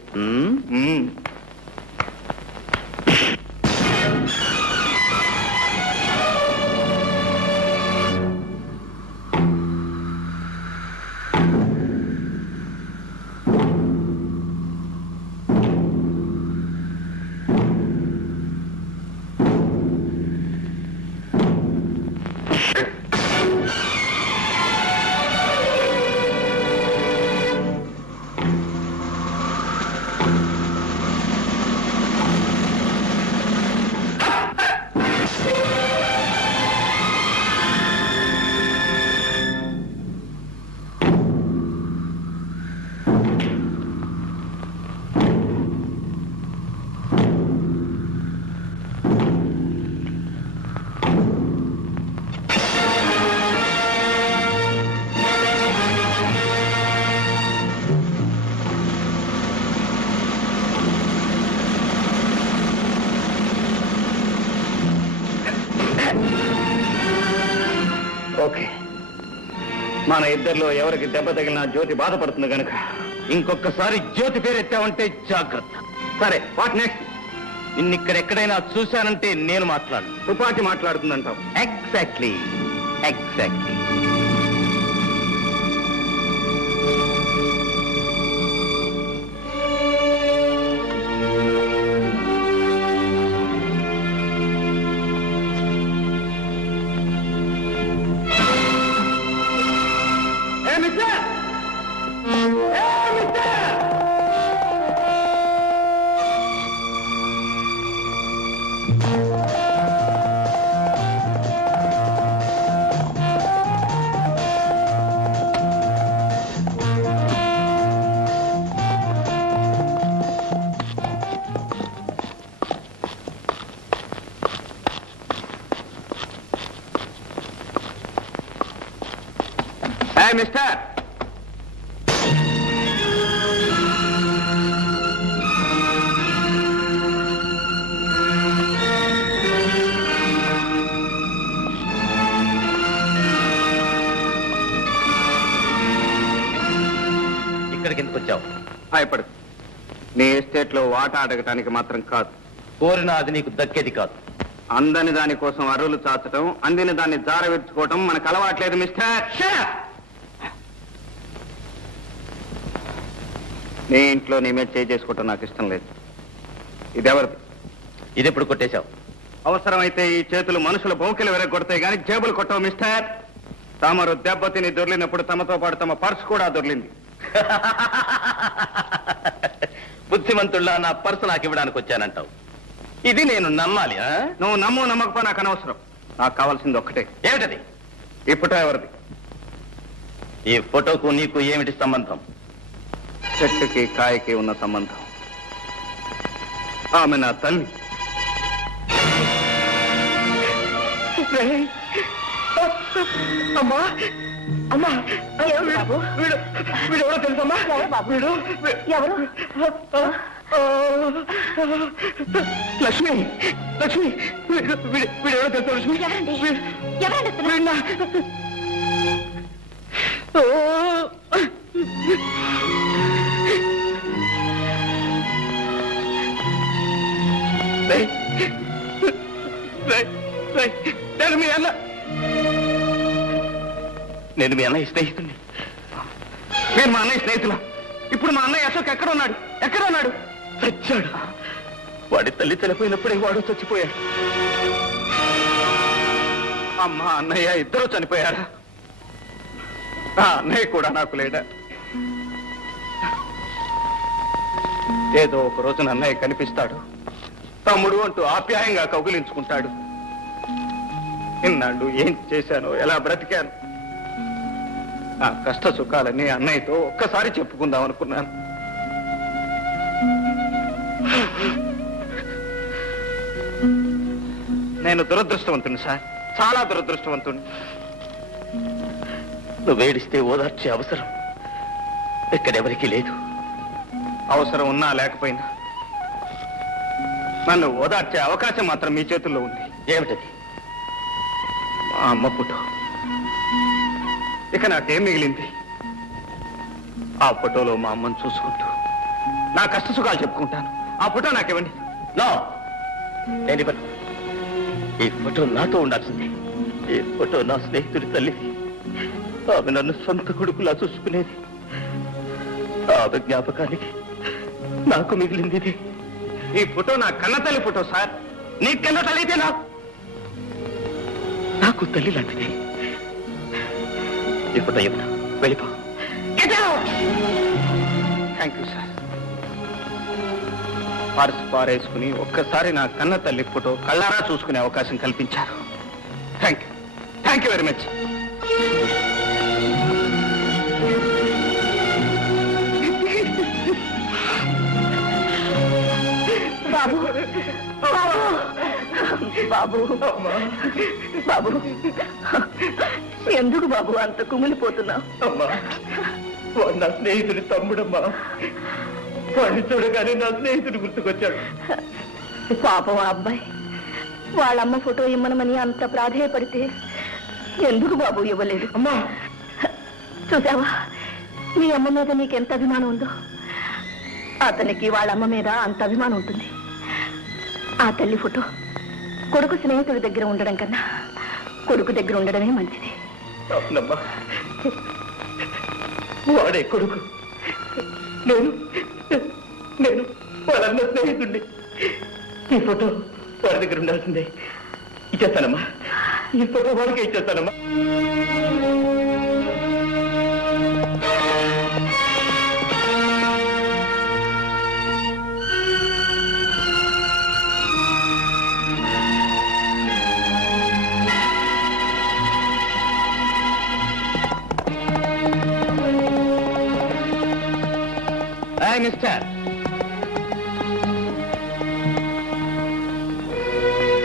ఓకే, మన ఇద్దరిలో ఎవరికి దెబ్బ తగిలినా జ్యోతి బాధపడుతుంది కనుక ఇంకొకసారి జ్యోతి పేరు ఎత్తావంటే జాగ్రత్త. సరే, వాట్ నెక్స్ట్? నిన్నిక్కడెక్కడైనా చూశానంటే నేను మాట్లాడు. తుపాకీ మాట్లాడుతుందంటావు. Exactly exactly. మిస్టర్, ఇక్కడికి ఎందుకు వచ్చావు? భయపడు. నీ ఎస్టేట్ లో వాటా అడగటానికి మాత్రం కాదు. కోరినా అది నీకు దక్కేది కాదు. అందని దాని కోసం అర్రులు చాచటం, అందిన దాన్ని జారవిడ్చుకోవటం మనకు అలవాట్లేదు మిస్టర్. నీ ఇంట్లో నీ మీద చేసుకోవటం నాకు ఇష్టం లేదు. ఇదెవరిది? ఇది ఎప్పుడు కొట్టేశావు? అవసరమైతే ఈ చేతులు మనుషుల బౌకెలు వెరగొడతాయి కానీ జేబులు కొట్టవు మిస్టర్. తమరు దెబ్బతిని దొర్లినప్పుడు తమతో పాటు తమ పర్సు కూడా దొర్లింది. బుద్ధిమంతుల్లా నా పర్సు నాకు ఇవ్వడానికి వచ్చానంటావు. ఇది నేను నమ్మాలి? నువ్వు నమ్ము నమ్మకపో నాకు అనవసరం. నాకు కావాల్సింది ఒక్కటే. ఏమిటది? ఈ ఫోటో ఎవరిది? ఈ ఫోటోకు నీకు ఏమిటి సంబంధం? చెట్టుకి కాయకి ఉన్న సంబంధం. ఆమె నా తల్లి. అమ్మా అమ్మా, వీడెవరో తెలుసమ్మా? వీడు ఎవరు? లక్ష్మి, లక్ష్మి, వీడెవరో తెలుసా లక్ష్మి? ఎవరండి? నేను మీ అన్న. నేను మీ అన్నయ్య స్నేహితుడిని. నేను మా అన్నయ్య స్నేహితులా? ఇప్పుడు మా అన్నయ్య అశోక్ ఎక్కడ ఉన్నాడు? ఎక్కడ ఉన్నాడు? చచ్చాడు. వాడి తల్లి చనిపోయినప్పుడే వాడు చచ్చిపోయాడు. అమ్మ అన్నయ్య ఇద్దరూ చనిపోయారా? అన్నయ్య కూడా నాకు లేడా? ఏదో ఒక రోజున అన్నయ్య కనిపిస్తాడు, తమ్ముడు అంటూ ఆప్యాయంగా కౌగిలించుకుంటాడు. ఇన్నాళ్ళు ఏం చేశానో, ఎలా బ్రతికాను, నా కష్ట సుఖాలని అన్నయ్యతో ఒక్కసారి చెప్పుకుందాం అనుకున్నాను. నేను దురదృష్టవంతుని సార్, చాలా దురదృష్టవంతుని. నువ్వు ఏడిస్తే ఓదార్చే అవసరం ఇక్కడెవరికీ లేదు. అవసరం ఉన్నా లేకపోయినా నన్ను ఓదార్చే అవకాశం మాత్రం మీ చేతుల్లో ఉంది. ఏమిటది? మా అమ్మ ఫోటో. ఇక నాకేం మిగిలింది? ఆ ఫోటోలో మా అమ్మను చూసుకుంటూ నా కష్ట సుఖాలు చెప్పుకుంటాను. ఆ ఫోటో నాకివ్వండి. నో, నేను ఇవ్వను. ఈ ఫోటో నాతో ఉండాల్సింది. ఈ ఫోటో నా స్నేహితుడి తల్లిది. ఆమె నన్ను సొంత కొడుకులా చూసుకునేది. ఆమె జ్ఞాపకానికి నాకు మిగిలింది ఇది. ఈ ఫోటో నా కన్న తల్లి ఫోటో సార్. నీ కన్న తల్లి అయితే నాకు తల్లి లాంటిది. ఈ ఫోటో ఇవ్వను, వెళ్ళిపో. Thank you sir. పర్సు పారేసుకుని ఒక్కసారి నా కన్న తల్లి ఫోటో కళ్ళారా చూసుకునే అవకాశం కల్పించారు. Thank you, thank you very much. బాబు బాబు బాబు, ఎందుకు బాబు అంత కుమిలిపోతున్నావు? అమ్మా, వాడు నా స్నేహితుడి తమ్ముడమ్మా. వాడిని చూడగానే నా స్నేహితుడు గుర్తుకొచ్చాడు. పాపం ఆ అబ్బాయి వాళ్ళమ్మ ఫోటో ఇమ్మనమని అంత ప్రాధేయపడితే ఎందుకు బాబు ఇవ్వలేదు? అమ్మా, చూసావా మీ అమ్మ మీద నీకెంత అభిమానం ఉందో, అతనికి వాళ్ళమ్మ మీద అంత అభిమానం ఉంటుంది. ఆ తల్లి ఫోటో కొడుకు స్నేహితుడి దగ్గర ఉండడం కన్నా కొడుకు దగ్గర ఉండడమే మంచిది. అవునమ్మా, వాడే కొడుకు. నేను వాళ్ళన్న స్నేహితుడిని. ఈ ఫోటో వాడి దగ్గర ఉండాల్సిందే. ఇచ్చేస్తానమ్మా, ఈ ఫోటో వాడికే ఇచ్చేస్తానమ్మా. మిస్టర్,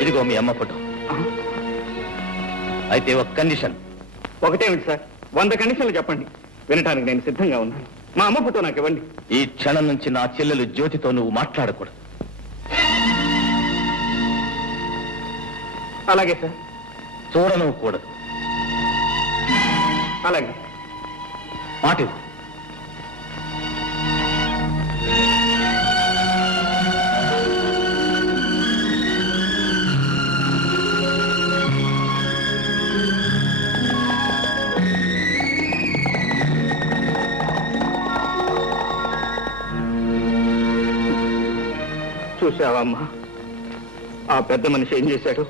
ఇదిగో మీ అమ్మ ఫోటో. అయితే ఒక కండిషన్. ఒకటేమిటి సార్? 100 కండిషన్లు చెప్పండి, వినటానికి నేను సిద్ధంగా ఉన్నాను. మా అమ్మ ఫోటో నాకు ఇవ్వండి. ఈ క్షణం నుంచి నా చెల్లెలు జ్యోతితో నువ్వు మాట్లాడకూడదు. అలాగే సార్. చూడను కూడదు. అలాగే. మాట ఇవ్వు. చూసావమ్మా, ఆ పెద్ద మనిషి ఏం చేశాడు?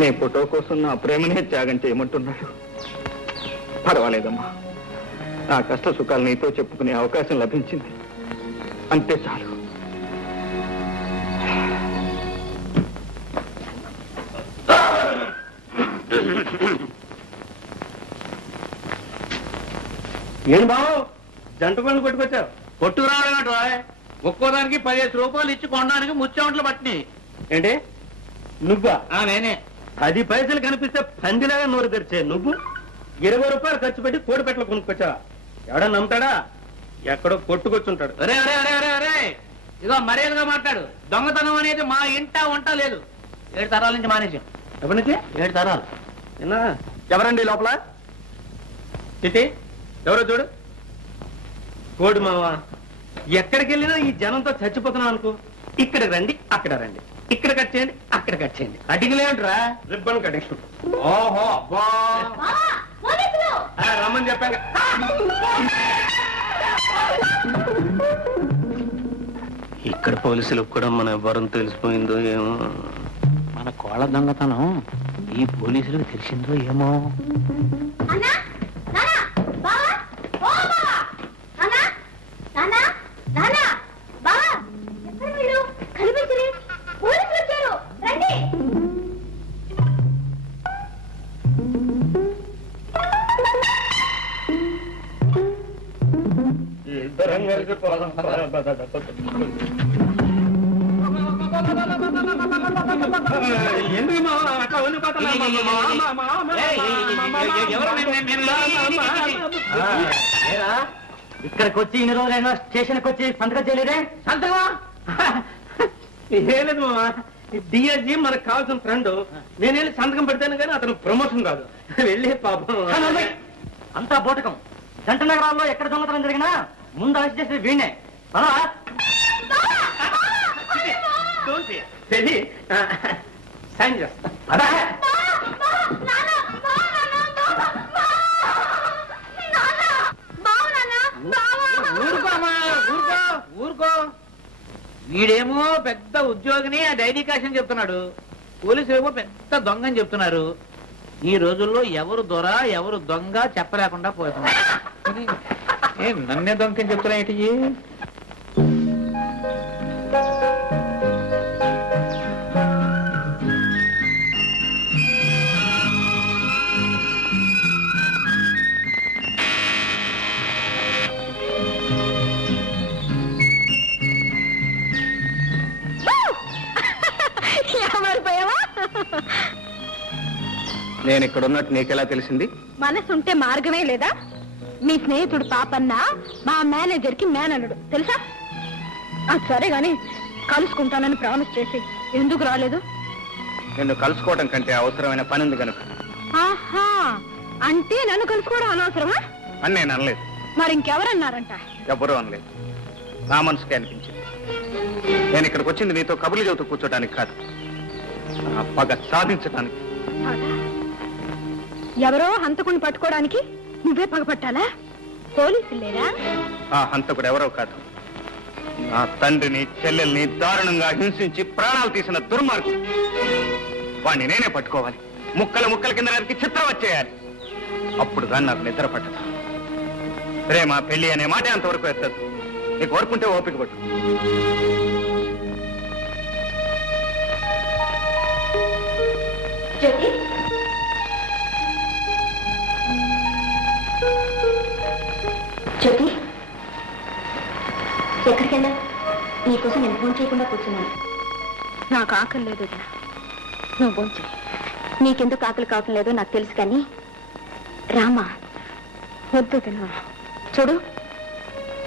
నీ ఫోటో కోసం నా ప్రేమనే త్యాగం చేయమంటున్నాడు. పర్వాలేదమ్మా, నా కష్ట సుఖాలు నీతో చెప్పుకునే అవకాశం లభించింది, అంతే చాలు. ఏం బావు జంట పనులు కొట్టుకొచ్చావు? కొట్టుకు రావడం ఒక్కోదానికి 15 రూపాయలు ఇచ్చి కొనడానికి ముచ్చేవంటలు పట్టినాయి. ఏంటి నువ్వా? నేనే. 10 పైసలు కనిపిస్తే పందిలాగా నోరు తెరిచే నువ్వు 20 రూపాయలు ఖర్చు పెట్టి కోడి పెట్టలు కొనుక్కొచ్చావా? ఎవడన్నా నమ్ముతాడా? ఎక్కడో కొట్టుకొచ్చుంటాడు. అరే అరే అరే అరే అరే, ఇదో మర్యాదగా మాట్లాడు. దొంగతనం అనేది మా ఇంట వంట లేదు. 7 తరాల నుంచి మానేసాం. ఎప్పటి నుంచి? 7 తరాలు. నిన్నా ఎవరండి లోపల? చిట్టి ఎవరో చూడు. కోడి మావా, ఎక్కడికి వెళ్ళినా ఈ జనంతో చచ్చిపోతున్నాం అనుకో. ఇక్కడ రండి, అక్కడ రండి, ఇక్కడ కట్ చేయండి, అక్కడ కట్ చేయండి. కటింగ్ లేంట్రా, రిబ్బన్ కటింగ్. ఓహో అబ్బా, రమ్మని చెప్పాక. ఇక్కడ పోలీసులకు కూడా మన ఎవరం తెలిసిపోయిందో ఏమో. మన కోళ్ళ దొంగతనం ఈ పోలీసులకు తెలిసిందో ఏమో. ఎందుకు మావా అట్లా ఇక్కడికి వచ్చి ఇన్ని రోజులైనా స్టేషన్కి వచ్చి సంతకం చేయలేదే? సంతకమా? ఏలేదు మావా, డిఎస్జీ మనకు కావాల్సిన ఫ్రెండ్. నేను వెళ్ళి సంతకం పెడతాను కానీ అతను ప్రమోషన్ కాదు. వెళ్ళి పాపం అంతా బోటకం. జంట నగరాల్లో ఎక్కడ దొంగతనం జరిగినా ముందు అరెస్ట్ చేసేది వీణ్ణే. వెళ్ళి సైన్ చేస్తా. అదే ఊరుకోమా, ఊరుకో ఊరుకో. వీడేమో పెద్ద ఉద్యోగిని ఆ డైరీ కాషన్ చెప్తున్నాడు, పోలీసులు ఏమో పెద్ద దొంగ అని చెప్తున్నారు. ఈ రోజుల్లో ఎవరు దొర ఎవరు దొంగ చెప్పలేకుండా పోతున్నారు. నన్నే దొంగ అని చెప్తున్నా ఏంటి? నేను ఇక్కడ ఉన్నట్టు నీకెలా తెలిసింది? మనసుంటే మార్గమే లేదా? మీ స్నేహితుడు పాపన్న మా మేనేజర్ కి మేనల్లుడు తెలుసా? సరే గాని కలుసుకుంటానని ప్రామిస్ చేసి ఎందుకు రాలేదు? నిన్ను కలుసుకోవడం కంటే అవసరమైన పని ఉంది కనుక. ఆహా, అంటే నన్ను కలుసుకోవడం అనవసరమా అని నేను అనలేదు. మరి ఇంకెవరన్నారంట? ఎవరూ అనలేదు, నా మనసుకే అనిపించింది. నేను ఇక్కడికి వచ్చింది నీతో కబుర్లు చెబుతూ కూర్చోడానికి కాదు, నా పగ సాధించడానికి. ఎవరో హంతకుని పట్టుకోవడానికి నువ్వే పగపట్టాలా? పోలీసులు లేరా? ఆ హంతకుడు ఎవరో కాదు, నా తండ్రిని చెల్లెల్ని దారుణంగా హింసించి ప్రాణాలు తీసిన దుర్మార్గుడు. వాణ్ణి నేనే పట్టుకోవాలి, ముక్కల ముక్కల కింద నరికి చిత్రం వచ్చేయాలి. అప్పుడు కానీ నాకు నిద్ర పట్టదు. ప్రేమ పెళ్లి అనే మాట అంతవరకు ఎత్తదు. నీకు కోరుకుంటే ఓపిక పట్టు. జ్యోతి, జ్యోతి ఎక్కడికి వెళ్ళా? నీకోసం నేను ఫోన్ చేయకుండా కూర్చున్నాను. నాకు ఆకలి లేదు, నువ్వు ఫోన్ చేయి. నీకెందుకు ఆకలి కావటం లేదో నాకు తెలుసు కానీ రామా వద్దు తిన్నా. చూడు,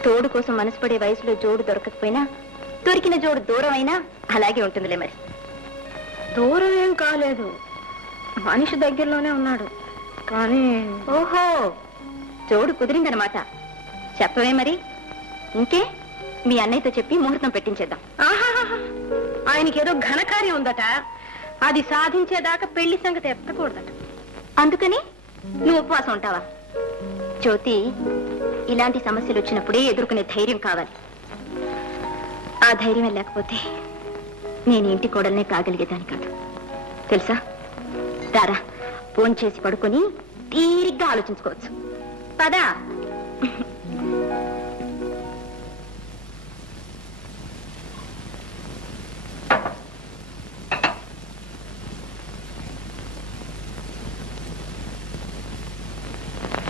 తోడు కోసం మనసు పడే వయసులో జోడు దొరకకపోయినా దొరికిన జోడు దూరం అయినా అలాగే ఉంటుందిలే. మరి దూరం ఏం కాలేదు, మనిషి దగ్గరలోనే ఉన్నాడు కానీ. ఓహో, జోడు కుదిరిందనమాట. చెప్పవే మరి. ఇంకే మీ అన్నయ్యతో చెప్పి ముహూర్తం పెట్టించేద్దాం. ఆయనకేదో ఘనకార్యం ఉందట, అది సాధించేదాకా పెళ్లి సంగతి ఎత్తకూడదట. అందుకని నువ్వు ఉపవాసం ఉంటావా? జ్యోతి, ఇలాంటి సమస్యలు వచ్చినప్పుడే ఎదుర్కొనే ధైర్యం కావాలి. ఆ ధైర్యం లేకపోతే నేను ఇంటి కోడల్నే కాగలిగేదాన్ని కాదు తెలుసా. రారా, ఫోన్ చేసి పడుకొని తీరిగ్గా ఆలోచించుకోవచ్చు. పదా.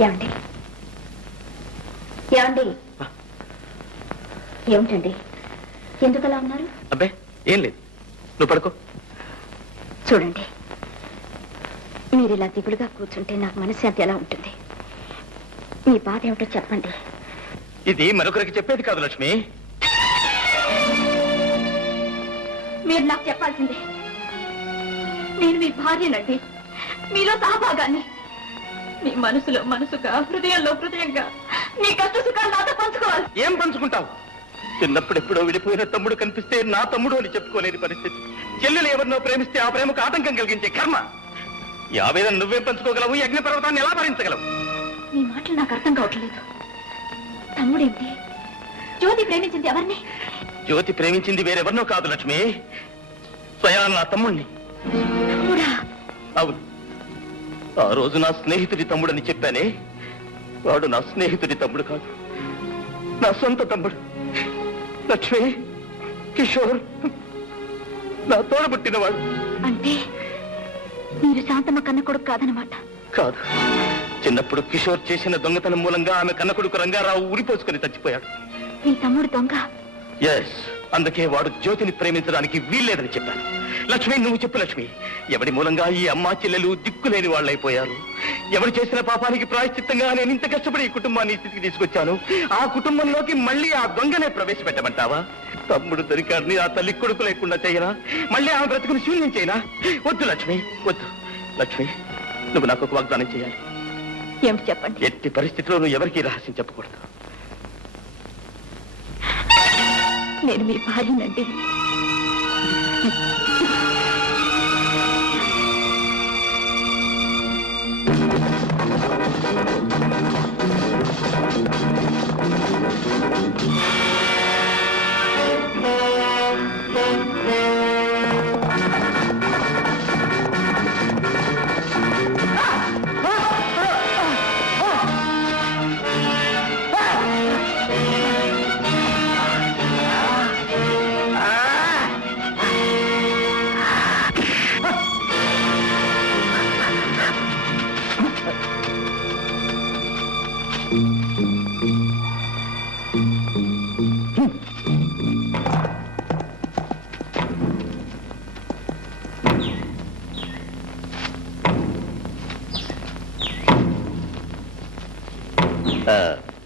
ఏమండి ఏమండి ఏమిటండి, ఎందుకలా ఉన్నారు? అబ్బే ఏం లేదు, నువ్వు పడుకో. చూడండి, మీరు ఇలా దిగులుగా కూర్చుంటే నాకు మనశ్శాంతి ఎలా ఉంటుంది? మీ బాధ ఏమిటో చెప్పండి. ఇది మరొకరికి చెప్పేది కాదు లక్ష్మి. మీరు నాకు చెప్పాల్సిందే. నేను మీ భార్యనండి, మీలో సహభాగాన్ని. మీ మనసులో మనసుగా, హృదయంలో హృదయంగా మీ కష్ట సుఖాలు నాతో పంచుకోవాలి. ఏం పంచుకుంటావు? చిన్నప్పుడెప్పుడో విడిపోయిన తమ్ముడు కనిపిస్తే నా తమ్ముడు అని చెప్పుకోలేని పరిస్థితి. చెల్లెలు ఎవరినో ప్రేమిస్తే ఆ ప్రేమకు ఆటంకం కలిగించే కర్మ. ఈ ఆవేదన నువ్వేం పంచుకోగలవు? ఈ అగ్ని పర్వతాన్ని ఎలా భరించగలవు? మీ మాటలు నాకు అర్థం కావట్లేదు. తమ్ముడేంటి? జ్యోతి ప్రేమించింది ఎవరిని? జ్యోతి ప్రేమించింది వేరెవరినో కాదు లక్ష్మి, స్వయాన నా తమ్ముణ్ణి. అవును, ఆ రోజు నా స్నేహితుడి తమ్ముడని చెప్పానే, వాడు నా స్నేహితుడి తమ్ముడు కాదు, నా సొంత తమ్ముడు. లక్ష్మి, కిషోర్ నా తోడబుట్టినవాడు. అంటే మీరు శాంతమ్మ కన్న కొడుకు కాదనమాట? కాదు, చిన్నప్పుడు కిషోర్ చేసిన దొంగతనం మూలంగా ఆమె కన్న కొడుకు రంగారావు ఉరిపోసుకుని చచ్చిపోయాడు. మీ తమ్ముడు దొంగ. ఎస్, అందుకే వాడు జ్యోతిని ప్రేమించడానికి వీల్లేదని చెప్పాను. లక్ష్మి, నువ్వు చెప్పు లక్ష్మి, ఎవడి మూలంగా ఈ అమ్మా చెల్లెలు దిక్కులేని వాళ్ళైపోయారు? ఎవరు చేసిన పాపానికి ప్రాయశ్చిత్తంగా నేను ఇంత కష్టపడి ఈ కుటుంబాన్ని స్థితికి తీసుకొచ్చాను. ఆ కుటుంబంలోకి మళ్ళీ ఆ దొంగనే ప్రవేశపెట్టమంటావా? తమ్ముడు దొరికాడిని ఆ తల్లి కొడుకు లేకుండా చేయనా? మళ్ళీ ఆమె బ్రతుకుని శూన్యం చేయనా? వద్దు లక్ష్మి, వద్దు. లక్ష్మి, నువ్వు నాకు ఒక వాగ్దానం చేయాలి. ఏమిటి చెప్పండి. ఎట్టి పరిస్థితిలో నువ్వు ఎవరికీ రహస్యం చెప్పకూడదు. నేను మీ భార్యనండి.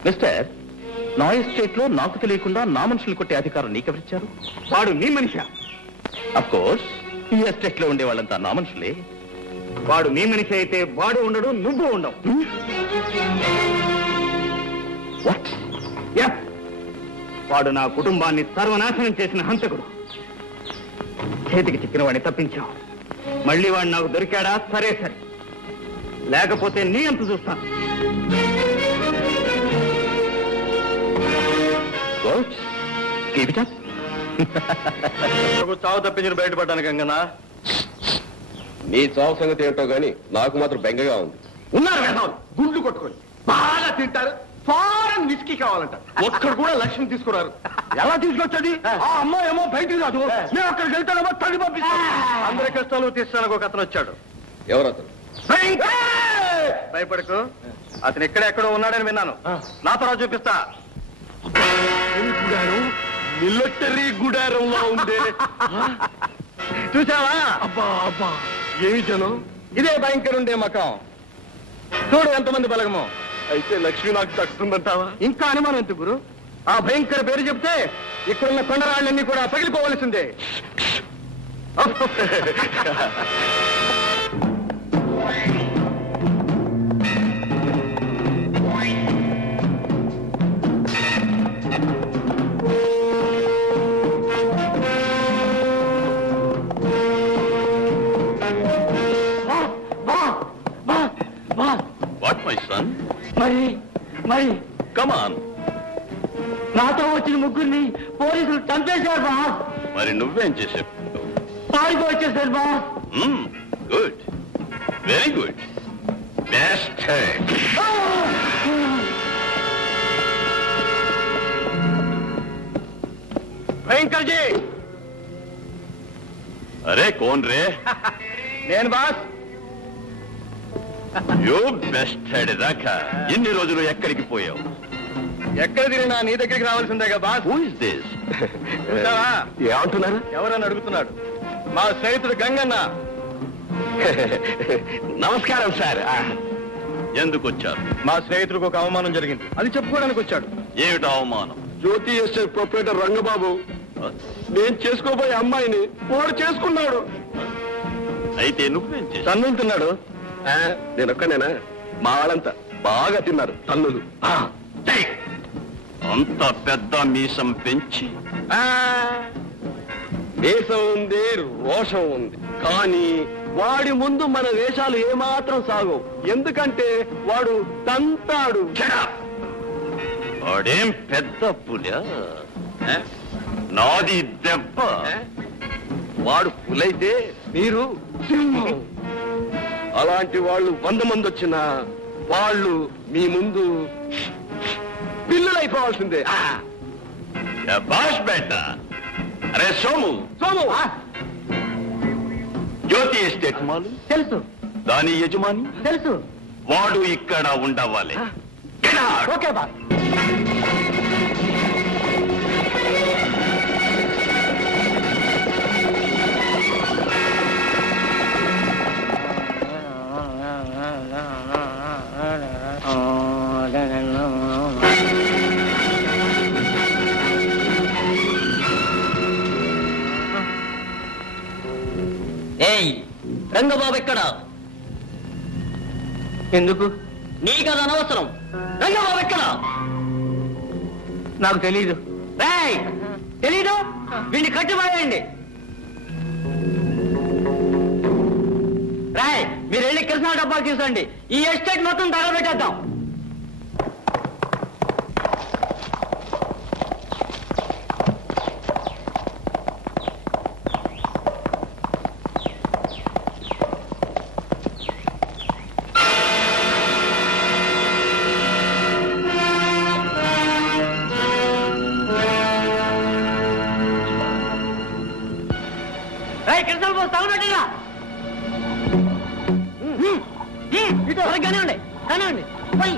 మిస్టర్, నా ఎస్టేట్ లో నాకు తెలియకుండా నా మనుషులు కొట్టే అధికారం నీకెవరిచ్చారు? వాడు నీ మనిషా? అఫ్ కోర్స్, ఈ ఎస్టేట్ లో ఉండే వాళ్ళంతా నా మనుషులే. వాడు నీ మనిషి అయితే వాడు ఉండడు, నువ్వు ఉండవు. వాట్? వాడు నా కుటుంబాన్ని సర్వనాశనం చేసిన హంతకుడు. చేతికి చిక్కిన వాడిని తప్పించావు. మళ్ళీ వాడు నాకు దొరికాడా? సరే సరే, లేకపోతే నీ అంత చూస్తాను. చావు తప్పించిన బయటపడ్డాను గంగనా. నీ చావు సంగతి ఏంటో గాని నాకు మాత్రం బెంగగా ఉంది. ఉన్నారు వేధవులు, గుండ్లు కొట్టుకొని బాగా తింటారు. ఫారెన్ విస్కీ కావాలంట. ఒక్కడు కూడా లక్ష్మి తీసుకున్నారు. ఎలా తీసుకొచ్చది? ఆ అమ్మాయి ఏమో బయటికి రాదు. నేను అక్కడికి వెళ్తానేమో తల్లి పంపిస్తాను. అందరి కష్టాలు తీస్తానికి ఒక అతను వచ్చాడు. ఎవరతను? భయపడకు, అతను ఎక్కడెక్కడో ఉన్నాడని విన్నాను. నా తర్వాత చూపిస్తా. మిలిటరీ గుడారంలో ఉంది. చూసావా? అబ్బా అబ్బా, ఏమి జనం! ఇదే భయంకరుండే మకం. చూడు ఎంతమంది బలగమో. అయితే లక్ష్మి నాకు దక్కుతుందంటావా? ఇంకా అనుమానం ఎందుకు గురు? ఆ భయంకర పేరు చెప్తే ఇక్కడున్న కొండరాళ్ళన్నీ కూడా పగిలిపోవలసిందే. What my son? మరి కమ్ ఆన్. నాతో వచ్చిన ముగ్గురిని పోలీసులు చంపేశారు బాస్. మరి నువ్వేం చేసావు? పారిపో వచ్చేసారు boss. Good, very good. Best. భయంకర్ జీ. అరే కోన్ రే? నేను బాస్. యూ బెస్ట్ హెడ్ దాకా ఎన్ని రోజులు ఎక్కడికి పోయావు? ఎక్కడ తిరిగినా నీ దగ్గరికి రావాల్సిందేగా బాస్. Who is this? చూసావా? ఏమంటున్నారు? ఎవరని అడుగుతున్నాడు. మా స్నేహితుడు గంగన్న. నమస్కారం సార్. ఎందుకు వచ్చారు? మా స్నేహితుడికి ఒక అవమానం జరిగింది, అది చెప్పుకోవడానికి వచ్చాడు. ఏమిటి అవమానం? జ్యోతి ఎస్టేట్ ప్రొపరేటర్ రంగబాబు నేను చేసుకోబోయే అమ్మాయిని వాడు చేసుకున్నాడు. అయితే నువ్వేం చేశావు? తన్నుతున్నాడు. నేను ఒక్కనేనా? మా వాళ్ళంతా బాగా తిన్నారు తన్నులు. అంత పెద్ద మీసం పెంచి దేశం ఉంది, రోషం ఉంది, కానీ వాడి ముందు మన వేషాలు ఏమాత్రం సాగవు. ఎందుకంటే వాడు తంతాడు. వాడేం పెద్ద పులా? నాది దెబ్బ. వాడు పులైతే మీరు సింహం. అలాంటి వాళ్ళు 100 మంది వచ్చినా వాళ్ళు మీ ముందు పిల్లలైపోవాల్సిందే. బాష్ బేట. అరే సోము, సోము జ్యోతి ఎస్టేట్ మాలు తెలుసు, దాని యజమాని తెలుసు. వాడు ఇక్కడ ఉండవాలి. Okay boss. రంగబాబు ఎక్కడ? ఎందుకు? నీకది అనవసరం. రంగబాబు ఎక్కడ? నాకు తెలీదు. రేయ్, తెలీదు? వీడిని కట్టిపాయండి. రాయ్, మీరు వెళ్ళి కృష్ణా డబ్బాలు తీసుకోండి. ఈ ఎస్టేట్ మొత్తం తగలబెట్టేద్దాం. కృష్ణాలు పోసి తగలబెట్టిరా. కానివ్వండి కానివ్వండి పోయి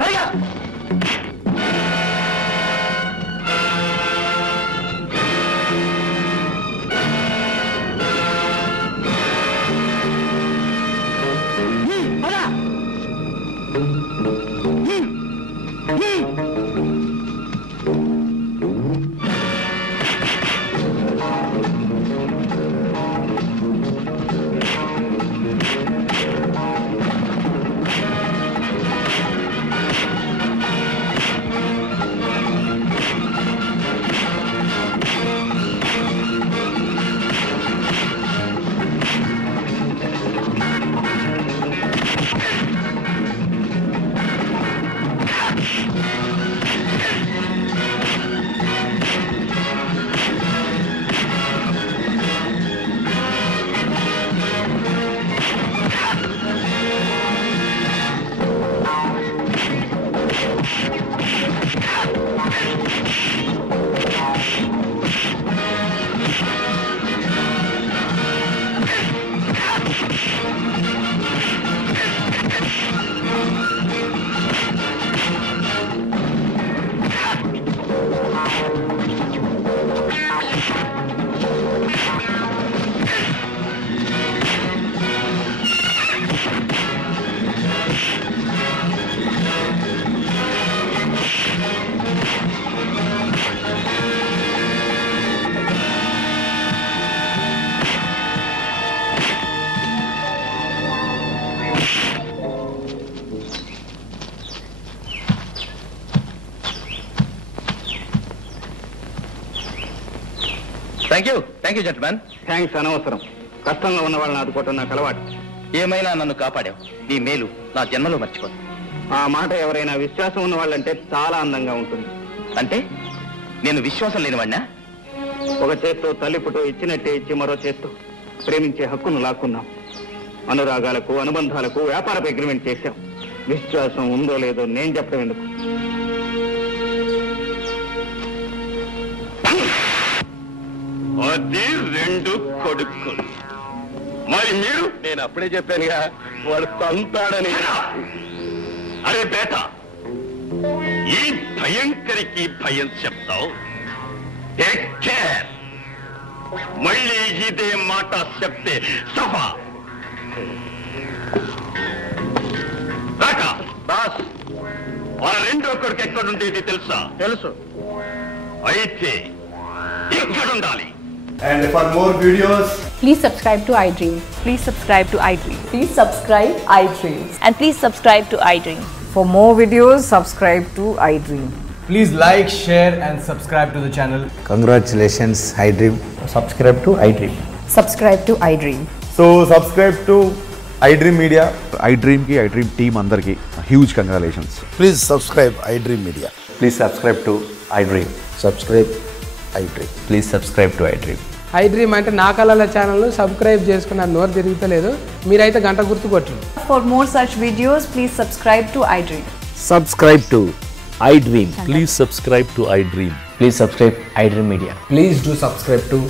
త్వరగా. Thank you gentlemen. థ్యాంక్స్ అనవసరం. కష్టంగా ఉన్న వాళ్ళని ఆదుకోవటం నాకు అలవాటు. ఏమైనా నన్ను కాపాడావు. నీ మేలు నా జన్మలో మర్చిపోను. ఆ మాట ఎవరైనా విశ్వాసం ఉన్న వాళ్ళంటే చాలా అందంగా ఉంటుంది. అంటే నేను విశ్వాసం లేనివాడినా? ఒక చేత్తో తల్లి పుటో ఇచ్చినట్టే ఇచ్చి మరో చేత్తో ప్రేమించే హక్కును లాక్కున్నాం. అనురాగాలకు అనుబంధాలకు వ్యాపారపు అగ్రిమెంట్ చేశాం. విశ్వాసం ఉందో లేదో నేను చెప్పడం ఎందుకు? అది 2 కొడుకులు. మరి మీరు? నేను అప్పుడే చెప్పానుగా వాడు తంతాడని. అరే బేట, ఈ భయంకరికి భయం చెప్తావు. Take care. మళ్ళీ ఇదే మాట చెప్తే సభా రాక. బాస్, ఆ 2వ కొడుకు ఎక్కడుండేది తెలుసా? తెలుసు. అయితే ఎక్కడుండాలి? And for more videos, please subscribe to iDream. Please subscribe to iDream. Please subscribe iDream. And please subscribe to iDream. For more videos, subscribe to iDream. please like, share and subscribe to the channel. Congratulations, iDream. Subscribe to iDream. Subscribe to iDream. So subscribe to iDream Media. iDream ki iDream team andarki huge congratulations. Please subscribe iDream Media. Please subscribe to iDream. Subscribe iDream. Please subscribe to iDream. iDream అంటే నా కళల channel subscribe చేసుకున్న నోరు తిరుగుతలేదు. మీరైతే గంట గుర్తు కొట్టండి. For more such videos, please subscribe to iDream. Subscribe to iDream. Please subscribe to iDream. Please subscribe iDream Media. Please do subscribe to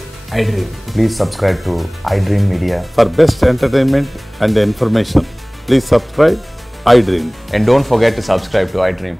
iDream. Please subscribe to iDream Media. For best entertainment and information, please subscribe iDream. And don't forget to subscribe to iDream.